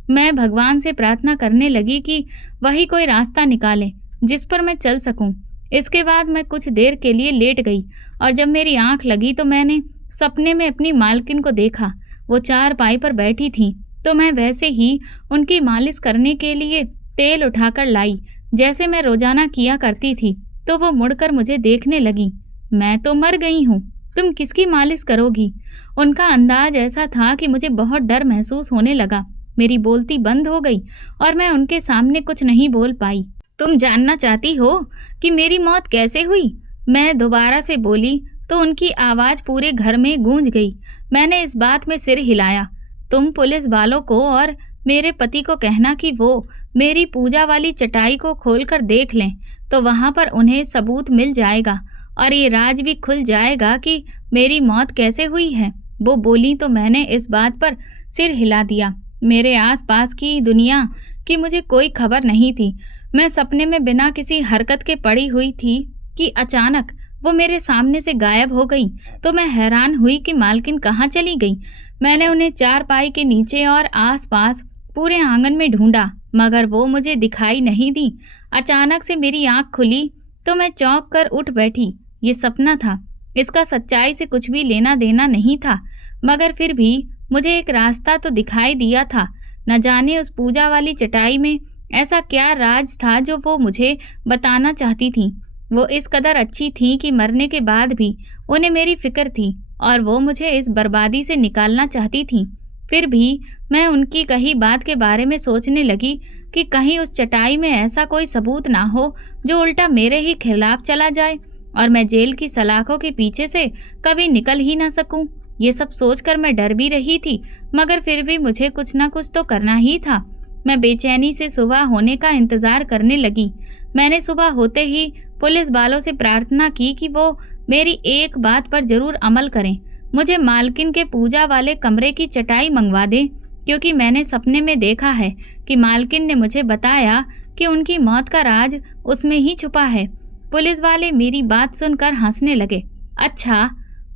मैं भगवान से प्रार्थना करने लगी कि वही कोई रास्ता निकाले जिस पर मैं चल सकूं। इसके बाद मैं कुछ देर के लिए लेट गई और जब मेरी आंख लगी तो मैंने सपने में अपनी मालकिन को देखा। वो चारपाई पर बैठी थी तो मैं वैसे ही उनकी मालिश करने के लिए तेल उठाकर लाई, जैसे मैं रोजाना किया करती थी। तो वो मुड़कर मुझे देखने लगी। मैं तो मर गई हूँ, तुम किसकी मालिश करोगी? उनका अंदाज ऐसा था कि मुझे बहुत डर महसूस होने लगा। मेरी बोलती बंद हो गई और मैं उनके सामने कुछ नहीं बोल पाई। तुम जानना चाहती हो कि मेरी मौत कैसे हुई? मैं दोबारा से बोली तो उनकी आवाज़ पूरे घर में गूंज गई। मैंने इस बात में सिर हिलाया। तुम पुलिस वालों को और मेरे पति को कहना कि वो मेरी पूजा वाली चटाई को खोलकर देख लें, तो वहाँ पर उन्हें सबूत मिल जाएगा और ये राज भी खुल जाएगा कि मेरी मौत कैसे हुई है। वो बोली तो मैंने इस बात पर सिर हिला दिया। मेरे आसपास की दुनिया की मुझे कोई खबर नहीं थी। मैं सपने में बिना किसी हरकत के पड़ी हुई थी कि अचानक वो मेरे सामने से गायब हो गई। तो मैं हैरान हुई कि मालकिन कहाँ चली गई। मैंने उन्हें चारपाई के नीचे और आसपास पूरे आंगन में ढूंढा, मगर वो मुझे दिखाई नहीं दी। अचानक से मेरी आंख खुली तो मैं चौंक कर उठ बैठी। ये सपना था, इसका सच्चाई से कुछ भी लेना देना नहीं था, मगर फिर भी मुझे एक रास्ता तो दिखाई दिया था। न जाने उस पूजा वाली चटाई में ऐसा क्या राज था जो वो मुझे बताना चाहती थी। वो इस कदर अच्छी थी कि मरने के बाद भी उन्हें मेरी फिक्र थी और वो मुझे इस बर्बादी से निकालना चाहती थी। फिर भी मैं उनकी कही बात के बारे में सोचने लगी कि कहीं उस चटाई में ऐसा कोई सबूत ना हो जो उल्टा मेरे ही खिलाफ चला जाए और मैं जेल की सलाखों के पीछे से कभी निकल ही ना सकूं। ये सब सोचकर मैं डर भी रही थी, मगर फिर भी मुझे कुछ ना कुछ तो करना ही था। मैं बेचैनी से सुबह होने का इंतजार करने लगी। मैंने सुबह होते ही पुलिस वालों से प्रार्थना की कि वो मेरी एक बात पर जरूर अमल करें। मुझे मालकिन के पूजा वाले कमरे की चटाई मंगवा दें, क्योंकि मैंने सपने में देखा है कि मालकिन ने मुझे बताया कि उनकी मौत का राज उसमें ही छुपा है। पुलिस वाले मेरी बात सुनकर हंसने लगे। अच्छा,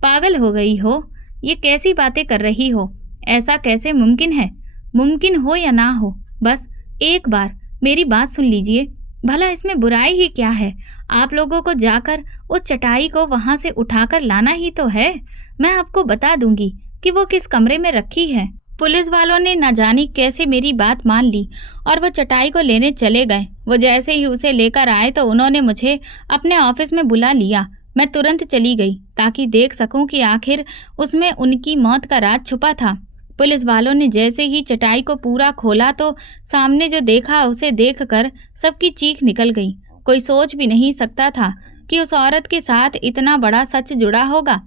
पागल हो गई हो? ये कैसी बातें कर रही हो? ऐसा कैसे मुमकिन है? मुमकिन हो या ना हो, बस एक बार मेरी बात सुन लीजिए। भला इसमें बुराई ही क्या है? आप लोगों को जाकर उस चटाई को वहां से उठाकर लाना ही तो है। मैं आपको बता दूंगी कि वो किस कमरे में रखी है। पुलिस वालों ने न जाने कैसे मेरी बात मान ली और वो चटाई को लेने चले गए। वो जैसे ही उसे लेकर आए तो उन्होंने मुझे अपने ऑफिस में बुला लिया। मैं तुरंत चली गई ताकि देख सकूं कि आखिर उसमें उनकी मौत का राज छुपा था। पुलिस वालों ने जैसे ही चटाई को पूरा खोला तो सामने जो देखा उसे देखकर सबकी चीख निकल गई। कोई सोच भी नहीं सकता था कि उस औरत के साथ इतना बड़ा सच जुड़ा होगा।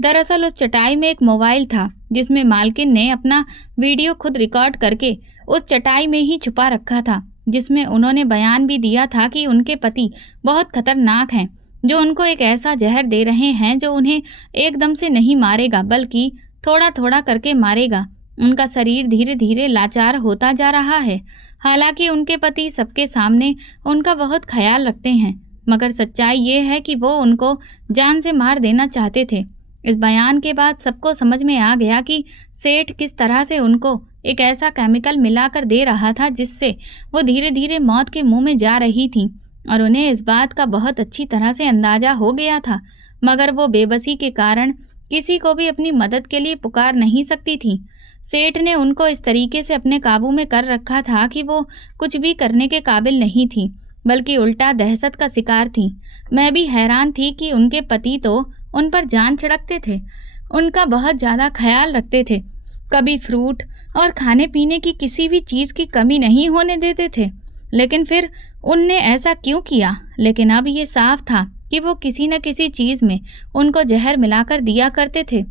दरअसल उस चटाई में एक मोबाइल था जिसमें मालकिन ने अपना वीडियो खुद रिकॉर्ड करके उस चटाई में ही छुपा रखा था, जिसमें उन्होंने बयान भी दिया था कि उनके पति बहुत खतरनाक हैं, जो उनको एक ऐसा जहर दे रहे हैं जो उन्हें एकदम से नहीं मारेगा बल्कि थोड़ा थोड़ा करके मारेगा। उनका शरीर धीरे धीरे लाचार होता जा रहा है। हालांकि उनके पति सबके सामने उनका बहुत ख्याल रखते हैं, मगर सच्चाई ये है कि वो उनको जान से मार देना चाहते थे। इस बयान के बाद सबको समझ में आ गया कि सेठ किस तरह से उनको एक ऐसा केमिकल मिलाकर दे रहा था जिससे वो धीरे धीरे मौत के मुंह में जा रही थी, और उन्हें इस बात का बहुत अच्छी तरह से अंदाजा हो गया था। मगर वो बेबसी के कारण किसी को भी अपनी मदद के लिए पुकार नहीं सकती थी। सेठ ने उनको इस तरीके से अपने काबू में कर रखा था कि वो कुछ भी करने के काबिल नहीं थी, बल्कि उल्टा दहशत का शिकार थी। मैं भी हैरान थी कि उनके पति तो उन पर जान छिड़कते थे, उनका बहुत ज़्यादा ख्याल रखते थे, कभी फ्रूट और खाने पीने की किसी भी चीज़ की कमी नहीं होने देते थे। लेकिन फिर उनने ऐसा क्यों किया? लेकिन अब ये साफ था कि वो किसी न किसी चीज़ में उनको जहर मिलाकर दिया करते थे।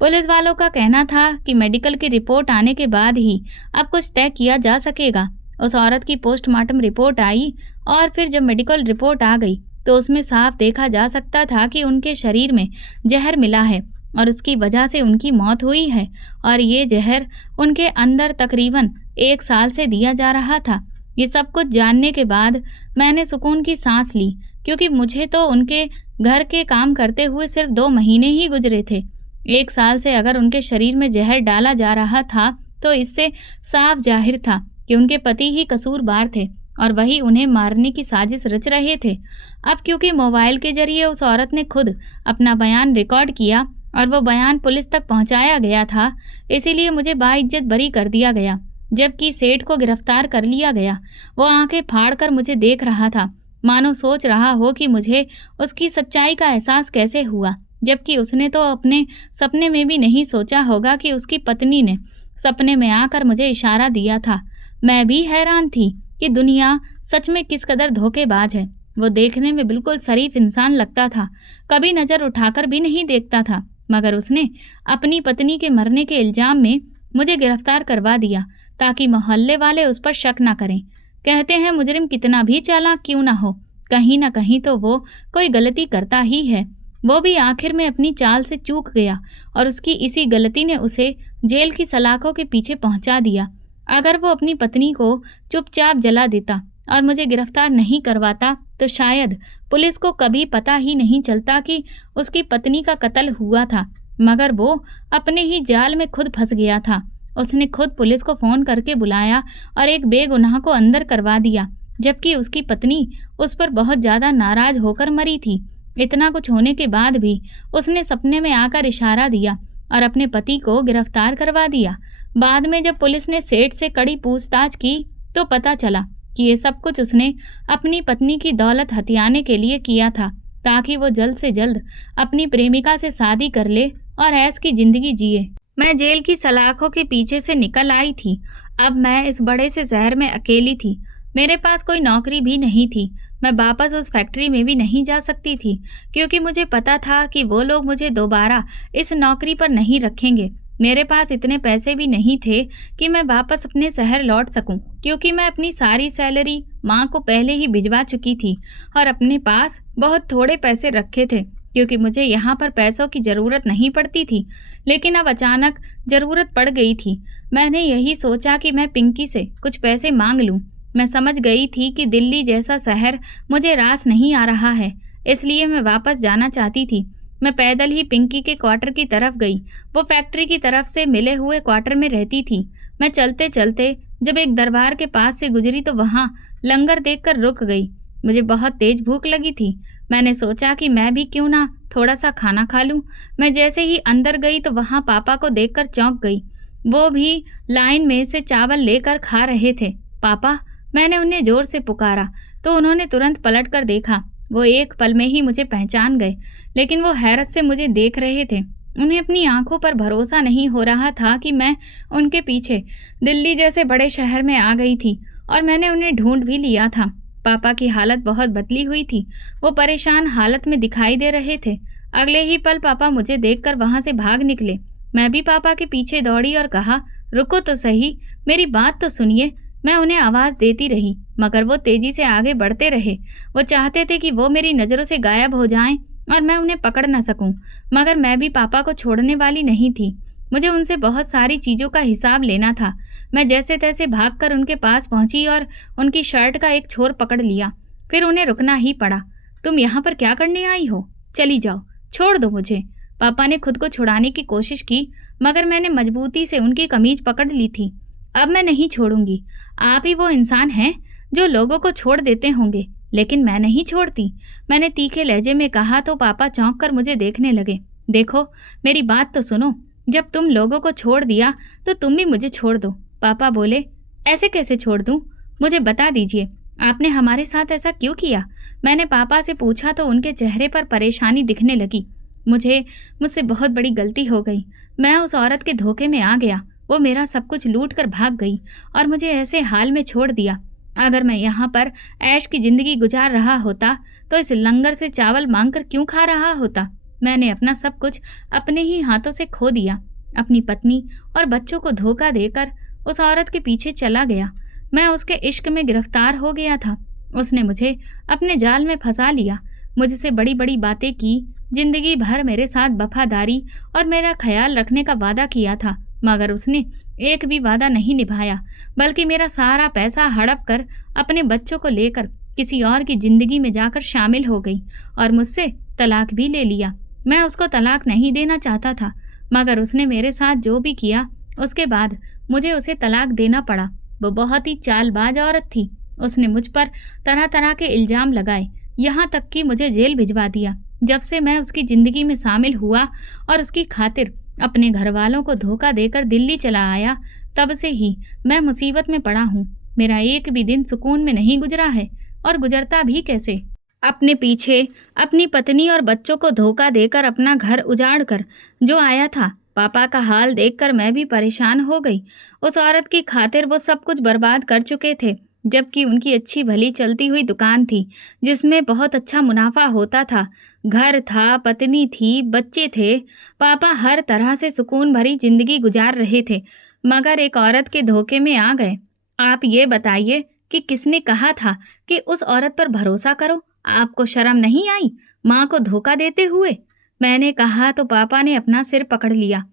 पुलिस वालों का कहना था कि मेडिकल की रिपोर्ट आने के बाद ही अब कुछ तय किया जा सकेगा। उस औरत की पोस्टमार्टम रिपोर्ट आई और फिर जब मेडिकल रिपोर्ट आ गई तो उसमें साफ देखा जा सकता था कि उनके शरीर में जहर मिला है और उसकी वजह से उनकी मौत हुई है, और ये जहर उनके अंदर तकरीबन 1 साल से दिया जा रहा था। ये सब कुछ जानने के बाद मैंने सुकून की सांस ली, क्योंकि मुझे तो उनके घर के काम करते हुए सिर्फ 2 महीने ही गुजरे थे। 1 साल से अगर उनके शरीर में जहर डाला जा रहा था तो इससे साफ जाहिर था कि उनके पति ही कसूरवार थे और वही उन्हें मारने की साजिश रच रहे थे। अब क्योंकि मोबाइल के जरिए उस औरत ने खुद अपना बयान रिकॉर्ड किया और वो बयान पुलिस तक पहुंचाया गया था, इसीलिए मुझे बाइज्जत बरी कर दिया गया। जबकि सेठ को गिरफ्तार कर लिया गया। वो आंखें फाड़ कर मुझे देख रहा था, मानो सोच रहा हो कि मुझे उसकी सच्चाई का एहसास कैसे हुआ, जबकि उसने तो अपने सपने में भी नहीं सोचा होगा कि उसकी पत्नी ने सपने में आकर मुझे इशारा दिया था। मैं भी हैरान थी कि दुनिया सच में किस कदर धोखेबाज है। वो देखने में बिल्कुल शरीफ इंसान लगता था, कभी नज़र उठाकर भी नहीं देखता था, मगर उसने अपनी पत्नी के मरने के इल्ज़ाम में मुझे गिरफ्तार करवा दिया ताकि मोहल्ले वाले उस पर शक न करें। कहते हैं मुजरिम कितना भी चालाक क्यों ना हो, कहीं ना कहीं तो वो कोई गलती करता ही है। वो भी आखिर में अपनी चाल से चूक गया और उसकी इसी गलती ने उसे जेल की सलाखों के पीछे पहुंचा दिया। अगर वो अपनी पत्नी को चुपचाप जला देता और मुझे गिरफ्तार नहीं करवाता तो शायद पुलिस को कभी पता ही नहीं चलता कि उसकी पत्नी का कत्ल हुआ था, मगर वो अपने ही जाल में खुद फंस गया था। उसने खुद पुलिस को फ़ोन करके बुलाया और एक बेगुनाह को अंदर करवा दिया, जबकि उसकी पत्नी उस पर बहुत ज़्यादा नाराज़ होकर मरी थी। इतना कुछ होने के बाद भी उसने सपने में आकर इशारा दिया और अपने पति को गिरफ्तार करवा दिया। बाद में जब पुलिस ने सेठ से कड़ी पूछताछ की तो पता चला कि ये सब कुछ उसने अपनी पत्नी की दौलत हथियाने के लिए किया था, ताकि वो जल्द से जल्द अपनी प्रेमिका से शादी कर ले और ऐश की ज़िंदगी जिए। मैं जेल की सलाखों के पीछे से निकल आई थी। अब मैं इस बड़े से शहर में अकेली थी। मेरे पास कोई नौकरी भी नहीं थी। मैं वापस उस फैक्ट्री में भी नहीं जा सकती थी, क्योंकि मुझे पता था कि वो लोग मुझे दोबारा इस नौकरी पर नहीं रखेंगे। मेरे पास इतने पैसे भी नहीं थे कि मैं वापस अपने शहर लौट सकूं, क्योंकि मैं अपनी सारी सैलरी माँ को पहले ही भिजवा चुकी थी और अपने पास बहुत थोड़े पैसे रखे थे, क्योंकि मुझे यहाँ पर पैसों की ज़रूरत नहीं पड़ती थी। लेकिन अब अचानक ज़रूरत पड़ गई थी। मैंने यही सोचा कि मैं पिंकी से कुछ पैसे मांग लूं। मैं समझ गई थी कि दिल्ली जैसा शहर मुझे रास नहीं आ रहा है, इसलिए मैं वापस जाना चाहती थी। मैं पैदल ही पिंकी के क्वार्टर की तरफ गई। वो फैक्ट्री की तरफ से मिले हुए क्वार्टर में रहती थी। मैं चलते चलते जब एक दरबार के पास से गुजरी तो वहां लंगर देखकर रुक गई। मुझे बहुत तेज भूख लगी थी। मैंने सोचा कि मैं भी क्यों ना थोड़ा सा खाना खा लूं। मैं जैसे ही अंदर गई तो वहां पापा को देखकर चौंक गई। वो भी लाइन में से चावल लेकर खा रहे थे। पापा, मैंने उन्हें जोर से पुकारा तो उन्होंने तुरंत पलट कर देखा। वो एक पल में ही मुझे पहचान गए, लेकिन वो हैरत से मुझे देख रहे थे। उन्हें अपनी आंखों पर भरोसा नहीं हो रहा था कि मैं उनके पीछे दिल्ली जैसे बड़े शहर में आ गई थी और मैंने उन्हें ढूंढ भी लिया था। पापा की हालत बहुत बदली हुई थी। वो परेशान हालत में दिखाई दे रहे थे। अगले ही पल पापा मुझे देखकर वहां से भाग निकले। मैं भी पापा के पीछे दौड़ी और कहा, रुको तो सही, मेरी बात तो सुनिए। मैं उन्हें आवाज देती रही, मगर वो तेजी से आगे बढ़ते रहे। वो चाहते थे कि वो मेरी नजरों से गायब हो जाएं और मैं उन्हें पकड़ न सकूं, मगर मैं भी पापा को छोड़ने वाली नहीं थी। मुझे उनसे बहुत सारी चीजों का हिसाब लेना था। मैं जैसे तैसे भागकर उनके पास पहुंची और उनकी शर्ट का एक छोर पकड़ लिया। फिर उन्हें रुकना ही पड़ा। तुम यहाँ पर क्या करने आई हो? चली जाओ, छोड़ दो मुझे। पापा ने खुद को छुड़ाने की कोशिश की, मगर मैंने मजबूती से उनकी कमीज पकड़ ली थी। अब मैं नहीं छोड़ूंगी। आप ही वो इंसान हैं जो लोगों को छोड़ देते होंगे, लेकिन मैं नहीं छोड़ती। मैंने तीखे लहजे में कहा तो पापा चौंक कर मुझे देखने लगे। देखो, मेरी बात तो सुनो। जब तुम लोगों को छोड़ दिया तो तुम भी मुझे छोड़ दो। पापा बोले, ऐसे कैसे छोड़ दूं? मुझे बता दीजिए, आपने हमारे साथ ऐसा क्यों किया? मैंने पापा से पूछा तो उनके चेहरे पर परेशानी दिखने लगी। मुझसे बहुत बड़ी गलती हो गई। मैं उस औरत के धोखे में आ गया। वो मेरा सब कुछ लूट कर भाग गई और मुझे ऐसे हाल में छोड़ दिया। अगर मैं यहाँ पर ऐश की जिंदगी गुजार रहा होता तो इस लंगर से चावल मांगकर क्यों खा रहा होता? मैंने अपना सब कुछ अपने ही हाथों से खो दिया। अपनी पत्नी और बच्चों को धोखा देकर उस औरत के पीछे चला गया। मैं उसके इश्क में गिरफ्तार हो गया था। उसने मुझे अपने जाल में फंसा लिया, मुझसे बड़ी बड़ी बातें की, जिंदगी भर मेरे साथ वफादारी और मेरा ख्याल रखने का वादा किया था, मगर उसने एक भी वादा नहीं निभाया, बल्कि मेरा सारा पैसा हड़प कर अपने बच्चों को लेकर किसी और की जिंदगी में जाकर शामिल हो गई और मुझसे तलाक भी ले लिया। मैं उसको तलाक नहीं देना चाहता था, मगर उसने मेरे साथ जो भी किया उसके बाद मुझे उसे तलाक देना पड़ा। वो बहुत ही चालबाज औरत थी। उसने मुझ पर तरह तरह के इल्जाम लगाए, यहाँ तक कि मुझे जेल भिजवा दिया। जब से मैं उसकी ज़िंदगी में शामिल हुआ और उसकी खातिर अपने घर वालों को धोखा देकर दिल्ली चला आया, तब से ही मैं मुसीबत में पड़ा हूँ। मेरा एक भी दिन सुकून में नहीं गुजरा है, और गुजरता भी कैसे? अपने पीछे अपनी पत्नी और बच्चों को धोखा देकर अपना घर उजाड़ कर जो आया था। पापा का हाल देखकर मैं भी परेशान हो गई। उस औरत की खातिर वो सब कुछ बर्बाद कर चुके थे, जबकि उनकी अच्छी भली चलती हुई दुकान थी जिसमें बहुत अच्छा मुनाफा होता था। घर था, पत्नी थी, बच्चे थे। पापा हर तरह से सुकून भरी जिंदगी गुजार रहे थे, मगर एक औरत के धोखे में आ गए। आप ये बताइए कि किसने कहा था कि उस औरत पर भरोसा करो? आपको शर्म नहीं आई माँ को धोखा देते हुए? मैंने कहा तो पापा ने अपना सिर पकड़ लिया।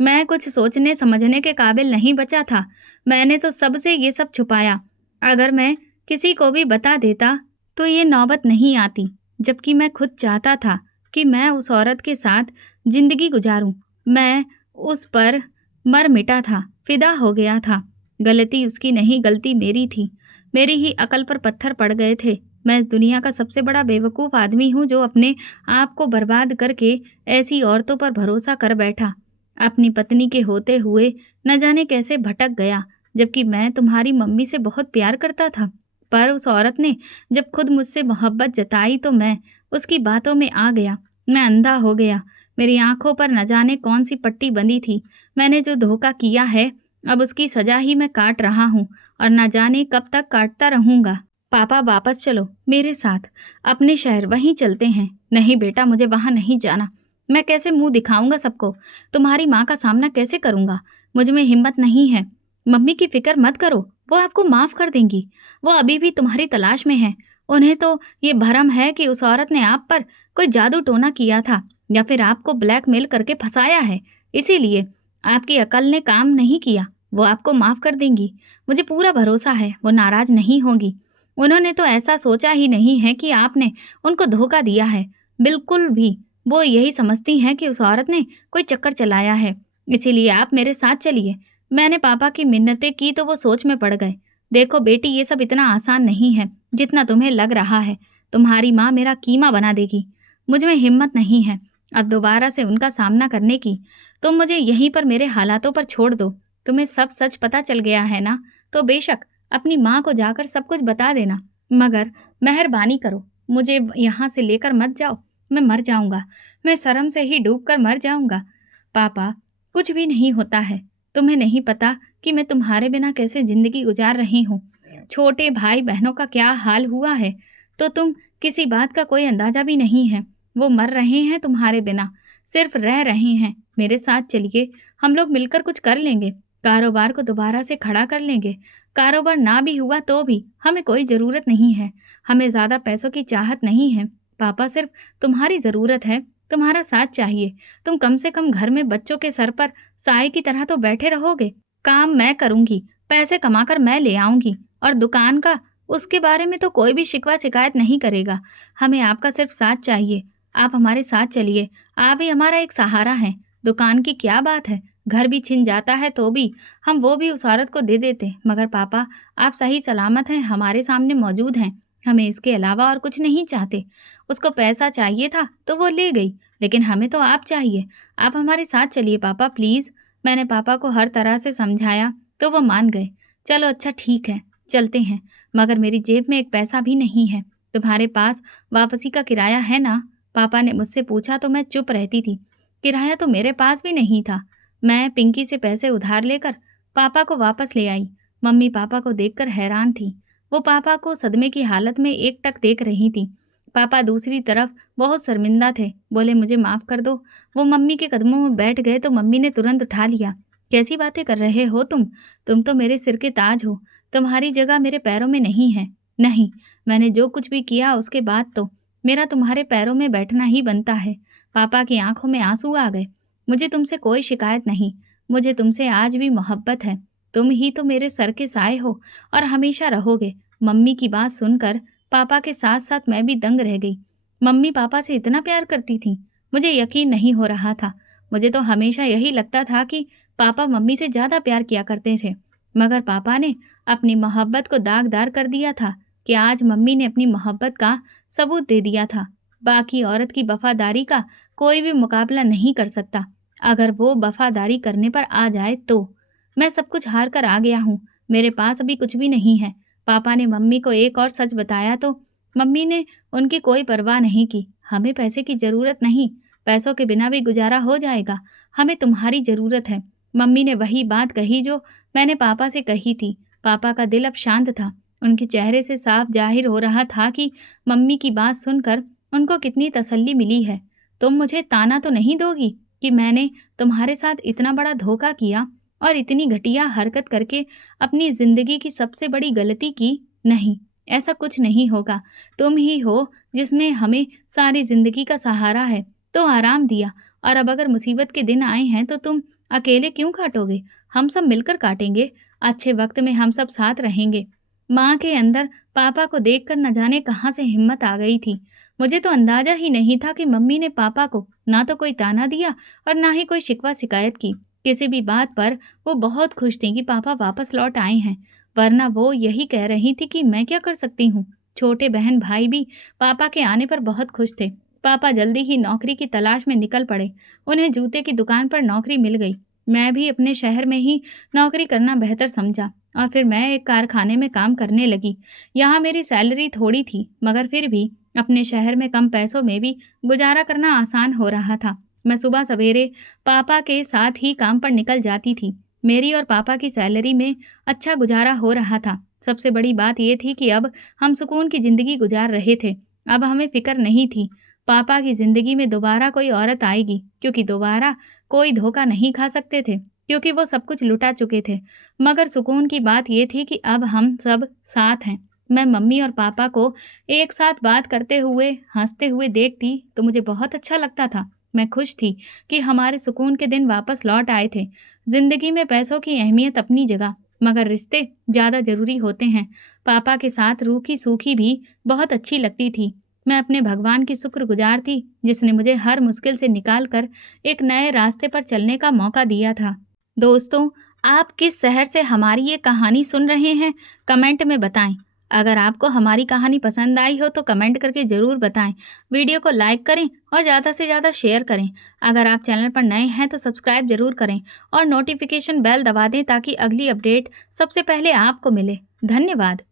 मैं कुछ सोचने समझने के काबिल नहीं बचा था। मैंने तो सबसे ये सब छुपाया। अगर मैं किसी को भी बता देता तो ये नौबत नहीं आती, जबकि मैं खुद चाहता था कि मैं उस औरत के साथ जिंदगी गुजारूं। मैं उस पर मर मिटा था, फिदा हो गया था। गलती उसकी नहीं, गलती मेरी थी। मेरी ही अकल पर पत्थर पड़ गए थे। मैं इस दुनिया का सबसे बड़ा बेवकूफ़ आदमी हूँ जो अपने आप को बर्बाद करके ऐसी औरतों पर भरोसा कर बैठा। अपनी पत्नी के होते हुए न जाने कैसे भटक गया, जबकि मैं तुम्हारी मम्मी से बहुत प्यार करता था। पर उस औरत ने जब खुद मुझसे मोहब्बत जताई तो मैं उसकी बातों में आ गया। मैं अंधा हो गया। मेरी आंखों पर न जाने कौन सी पट्टी बंधी थी। मैंने जो धोखा किया है, अब उसकी सजा ही मैं काट रहा हूँ और न जाने कब तक काटता रहूँगा। पापा, वापस चलो मेरे साथ, अपने शहर, वहीं चलते हैं। नहीं बेटा, मुझे वहाँ नहीं जाना। मैं कैसे मुंह दिखाऊंगा सबको? तुम्हारी माँ का सामना कैसे करूँगा? मुझ में हिम्मत नहीं है। मम्मी की फिक्र मत करो, वो आपको माफ़ कर देंगी। वो अभी भी तुम्हारी तलाश में हैं। उन्हें तो ये भरम है कि उस औरत ने आप पर कोई जादू टोना किया था या फिर आपको ब्लैकमेल करके फंसाया है, इसीलिए आपकी अकल ने काम नहीं किया। वो आपको माफ़ कर देंगी। मुझे पूरा भरोसा है वो नाराज़ नहीं होंगी। उन्होंने तो ऐसा सोचा ही नहीं है कि आपने उनको धोखा दिया है, बिल्कुल भी। वो यही समझती हैं कि उस औरत ने कोई चक्कर चलाया है, इसीलिए आप मेरे साथ चलिए। मैंने पापा की मिन्नतें की तो वो सोच में पड़ गए। देखो बेटी, ये सब इतना आसान नहीं है जितना तुम्हें लग रहा है। तुम्हारी माँ मेरा कीमा बना देगी। मुझ में हिम्मत नहीं है अब दोबारा से उनका सामना करने की। तुम मुझे यहीं पर मेरे हालातों पर छोड़ दो। तुम्हें सब सच पता चल गया है ना, तो बेशक अपनी माँ को जाकर सब कुछ बता देना, मगर मेहरबानी करो मुझे यहाँ से लेकर मत जाओ। मैं मर जाऊंगा, मैं शर्म से ही डूबकर मर जाऊंगा। पापा, कुछ भी नहीं होता है। तुम्हें नहीं पता कि मैं तुम्हारे बिना कैसे जिंदगी गुजार रही हूँ। छोटे भाई बहनों का क्या हाल हुआ है तो तुम किसी बात का कोई अंदाजा भी नहीं है। वो मर रहे हैं तुम्हारे बिना, सिर्फ रह रहे हैं। मेरे साथ चलिए, हम लोग मिलकर कुछ कर लेंगे, कारोबार को दोबारा से खड़ा कर लेंगे। कारोबार ना भी हुआ तो भी हमें कोई ज़रूरत नहीं है, हमें ज़्यादा पैसों की चाहत नहीं है। पापा, सिर्फ तुम्हारी ज़रूरत है, तुम्हारा साथ चाहिए। तुम कम से कम घर में बच्चों के सर पर साए की तरह तो बैठे रहोगे। काम मैं करूँगी, पैसे कमाकर मैं ले आऊँगी, और दुकान का, उसके बारे में तो कोई भी शिकवा शिकायत नहीं करेगा। हमें आपका सिर्फ साथ चाहिए। आप हमारे साथ चलिए, आप ही हमारा एक सहारा हैं। दुकान की क्या बात है, घर भी छिन जाता है तो भी हम वो भी उस औरत को दे देते, मगर पापा आप सही सलामत हैं, हमारे सामने मौजूद हैं। हमें इसके अलावा और कुछ नहीं चाहते। उसको पैसा चाहिए था तो वो ले गई, लेकिन हमें तो आप चाहिए। आप हमारे साथ चलिए पापा, प्लीज़। मैंने पापा को हर तरह से समझाया तो वो मान गए। चलो अच्छा ठीक है, चलते हैं, मगर मेरी जेब में एक पैसा भी नहीं है। तुम्हारे पास वापसी का किराया है ना? पापा ने मुझसे पूछा तो मैं चुप रहती थी। किराया तो मेरे पास भी नहीं था। मैं पिंकी से पैसे उधार लेकर पापा को वापस ले आई। मम्मी पापा को देखकर हैरान थी। वो पापा को सदमे की हालत में एकटक देख रही थी। पापा दूसरी तरफ बहुत शर्मिंदा थे, बोले मुझे माफ़ कर दो। वो मम्मी के कदमों में बैठ गए तो मम्मी ने तुरंत उठा लिया। कैसी बातें कर रहे हो तुम तो मेरे सिर के ताज हो। तुम्हारी जगह मेरे पैरों में नहीं है। नहीं, मैंने जो कुछ भी किया उसके बाद तो मेरा तुम्हारे पैरों में बैठना ही बनता है। पापा की आंखों में आंसू आ गए। मुझे तुमसे कोई शिकायत नहीं, मुझे तुमसे आज भी मोहब्बत है। तुम ही तो मेरे सर के साए हो और हमेशा रहोगे। मम्मी की बात सुनकर पापा के साथ साथ मैं भी दंग रह गई। मम्मी पापा से इतना प्यार करती थी, मुझे यकीन नहीं हो रहा था। मुझे तो हमेशा यही लगता था कि पापा मम्मी से ज़्यादा प्यार किया करते थे, मगर पापा ने अपनी मोहब्बत को दागदार कर दिया था कि आज मम्मी ने अपनी मोहब्बत का सबूत दे दिया था। बाकी औरत की वफादारी का कोई भी मुकाबला नहीं कर सकता। अगर वो वफादारी करने पर आ जाए तो मैं सब कुछ हार कर आ गया हूँ। मेरे पास अभी कुछ भी नहीं है। पापा ने मम्मी को एक और सच बताया तो मम्मी ने उनकी कोई परवाह नहीं की। हमें पैसे की ज़रूरत नहीं, पैसों के बिना भी गुजारा हो जाएगा। हमें तुम्हारी ज़रूरत है। मम्मी ने वही बात कही जो मैंने पापा से कही थी। पापा का दिल अब शांत था। उनके चेहरे से साफ जाहिर हो रहा था कि मम्मी की बात सुनकर उनको कितनी तसल्ली मिली है। तुम मुझे ताना तो नहीं दोगी कि मैंने तुम्हारे साथ इतना बड़ा धोखा किया और इतनी घटिया हरकत करके अपनी ज़िंदगी की सबसे बड़ी गलती की? नहीं, ऐसा कुछ नहीं होगा। तुम ही हो जिसमें हमें सारी ज़िंदगी का सहारा है, तो आराम दिया, और अब अगर मुसीबत के दिन आए हैं तो तुम अकेले क्यों काटोगे? हम सब मिलकर काटेंगे। अच्छे वक्त में हम सब साथ रहेंगे। माँ के अंदर पापा को देखकर न जाने कहाँ से हिम्मत आ गई थी। मुझे तो अंदाजा ही नहीं था कि मम्मी ने पापा को ना तो कोई ताना दिया और ना ही कोई शिकवा शिकायत की। किसी भी बात पर वो बहुत खुश थी कि पापा वापस लौट आए हैं, वरना वो यही कह रही थी कि मैं क्या कर सकती हूँ। छोटे बहन भाई भी पापा के आने पर बहुत खुश थे। पापा जल्दी ही नौकरी की तलाश में निकल पड़े। उन्हें जूते की दुकान पर नौकरी मिल गई। मैं भी अपने शहर में ही नौकरी करना बेहतर समझा और फिर मैं एक कारखाने में काम करने लगी। यहाँ मेरी सैलरी थोड़ी थी, मगर फिर भी अपने शहर में कम पैसों में भी गुजारा करना आसान हो रहा था। मैं सुबह सवेरे पापा के साथ ही काम पर निकल जाती थी। मेरी और पापा की सैलरी में अच्छा गुजारा हो रहा था। सबसे बड़ी बात यह थी कि अब हम सुकून की ज़िंदगी गुजार रहे थे। अब हमें फ़िक्र नहीं थी पापा की ज़िंदगी में दोबारा कोई औरत आएगी, क्योंकि दोबारा कोई धोखा नहीं खा सकते थे, क्योंकि वो सब कुछ लुटा चुके थे। मगर सुकून की बात यह थी कि अब हम सब साथ हैं। मैं मम्मी और पापा को एक साथ बात करते हुए, हंसते हुए देखती तो मुझे बहुत अच्छा लगता था। मैं खुश थी कि हमारे सुकून के दिन वापस लौट आए थे। जिंदगी में पैसों की अहमियत अपनी जगह, मगर रिश्ते ज़्यादा ज़रूरी होते हैं। पापा के साथ रूखी सूखी भी बहुत अच्छी लगती थी। मैं अपने भगवान की शुक्रगुजार थी जिसने मुझे हर मुश्किल से निकाल कर एक नए रास्ते पर चलने का मौका दिया था। दोस्तों, आप किस शहर से हमारी ये कहानी सुन रहे हैं, कमेंट में बताएं। अगर आपको हमारी कहानी पसंद आई हो तो कमेंट करके ज़रूर बताएं। वीडियो को लाइक करें और ज़्यादा से ज़्यादा शेयर करें। अगर आप चैनल पर नए हैं तो सब्सक्राइब ज़रूर करें और नोटिफिकेशन बेल दबा दें ताकि अगली अपडेट सबसे पहले आपको मिले। धन्यवाद।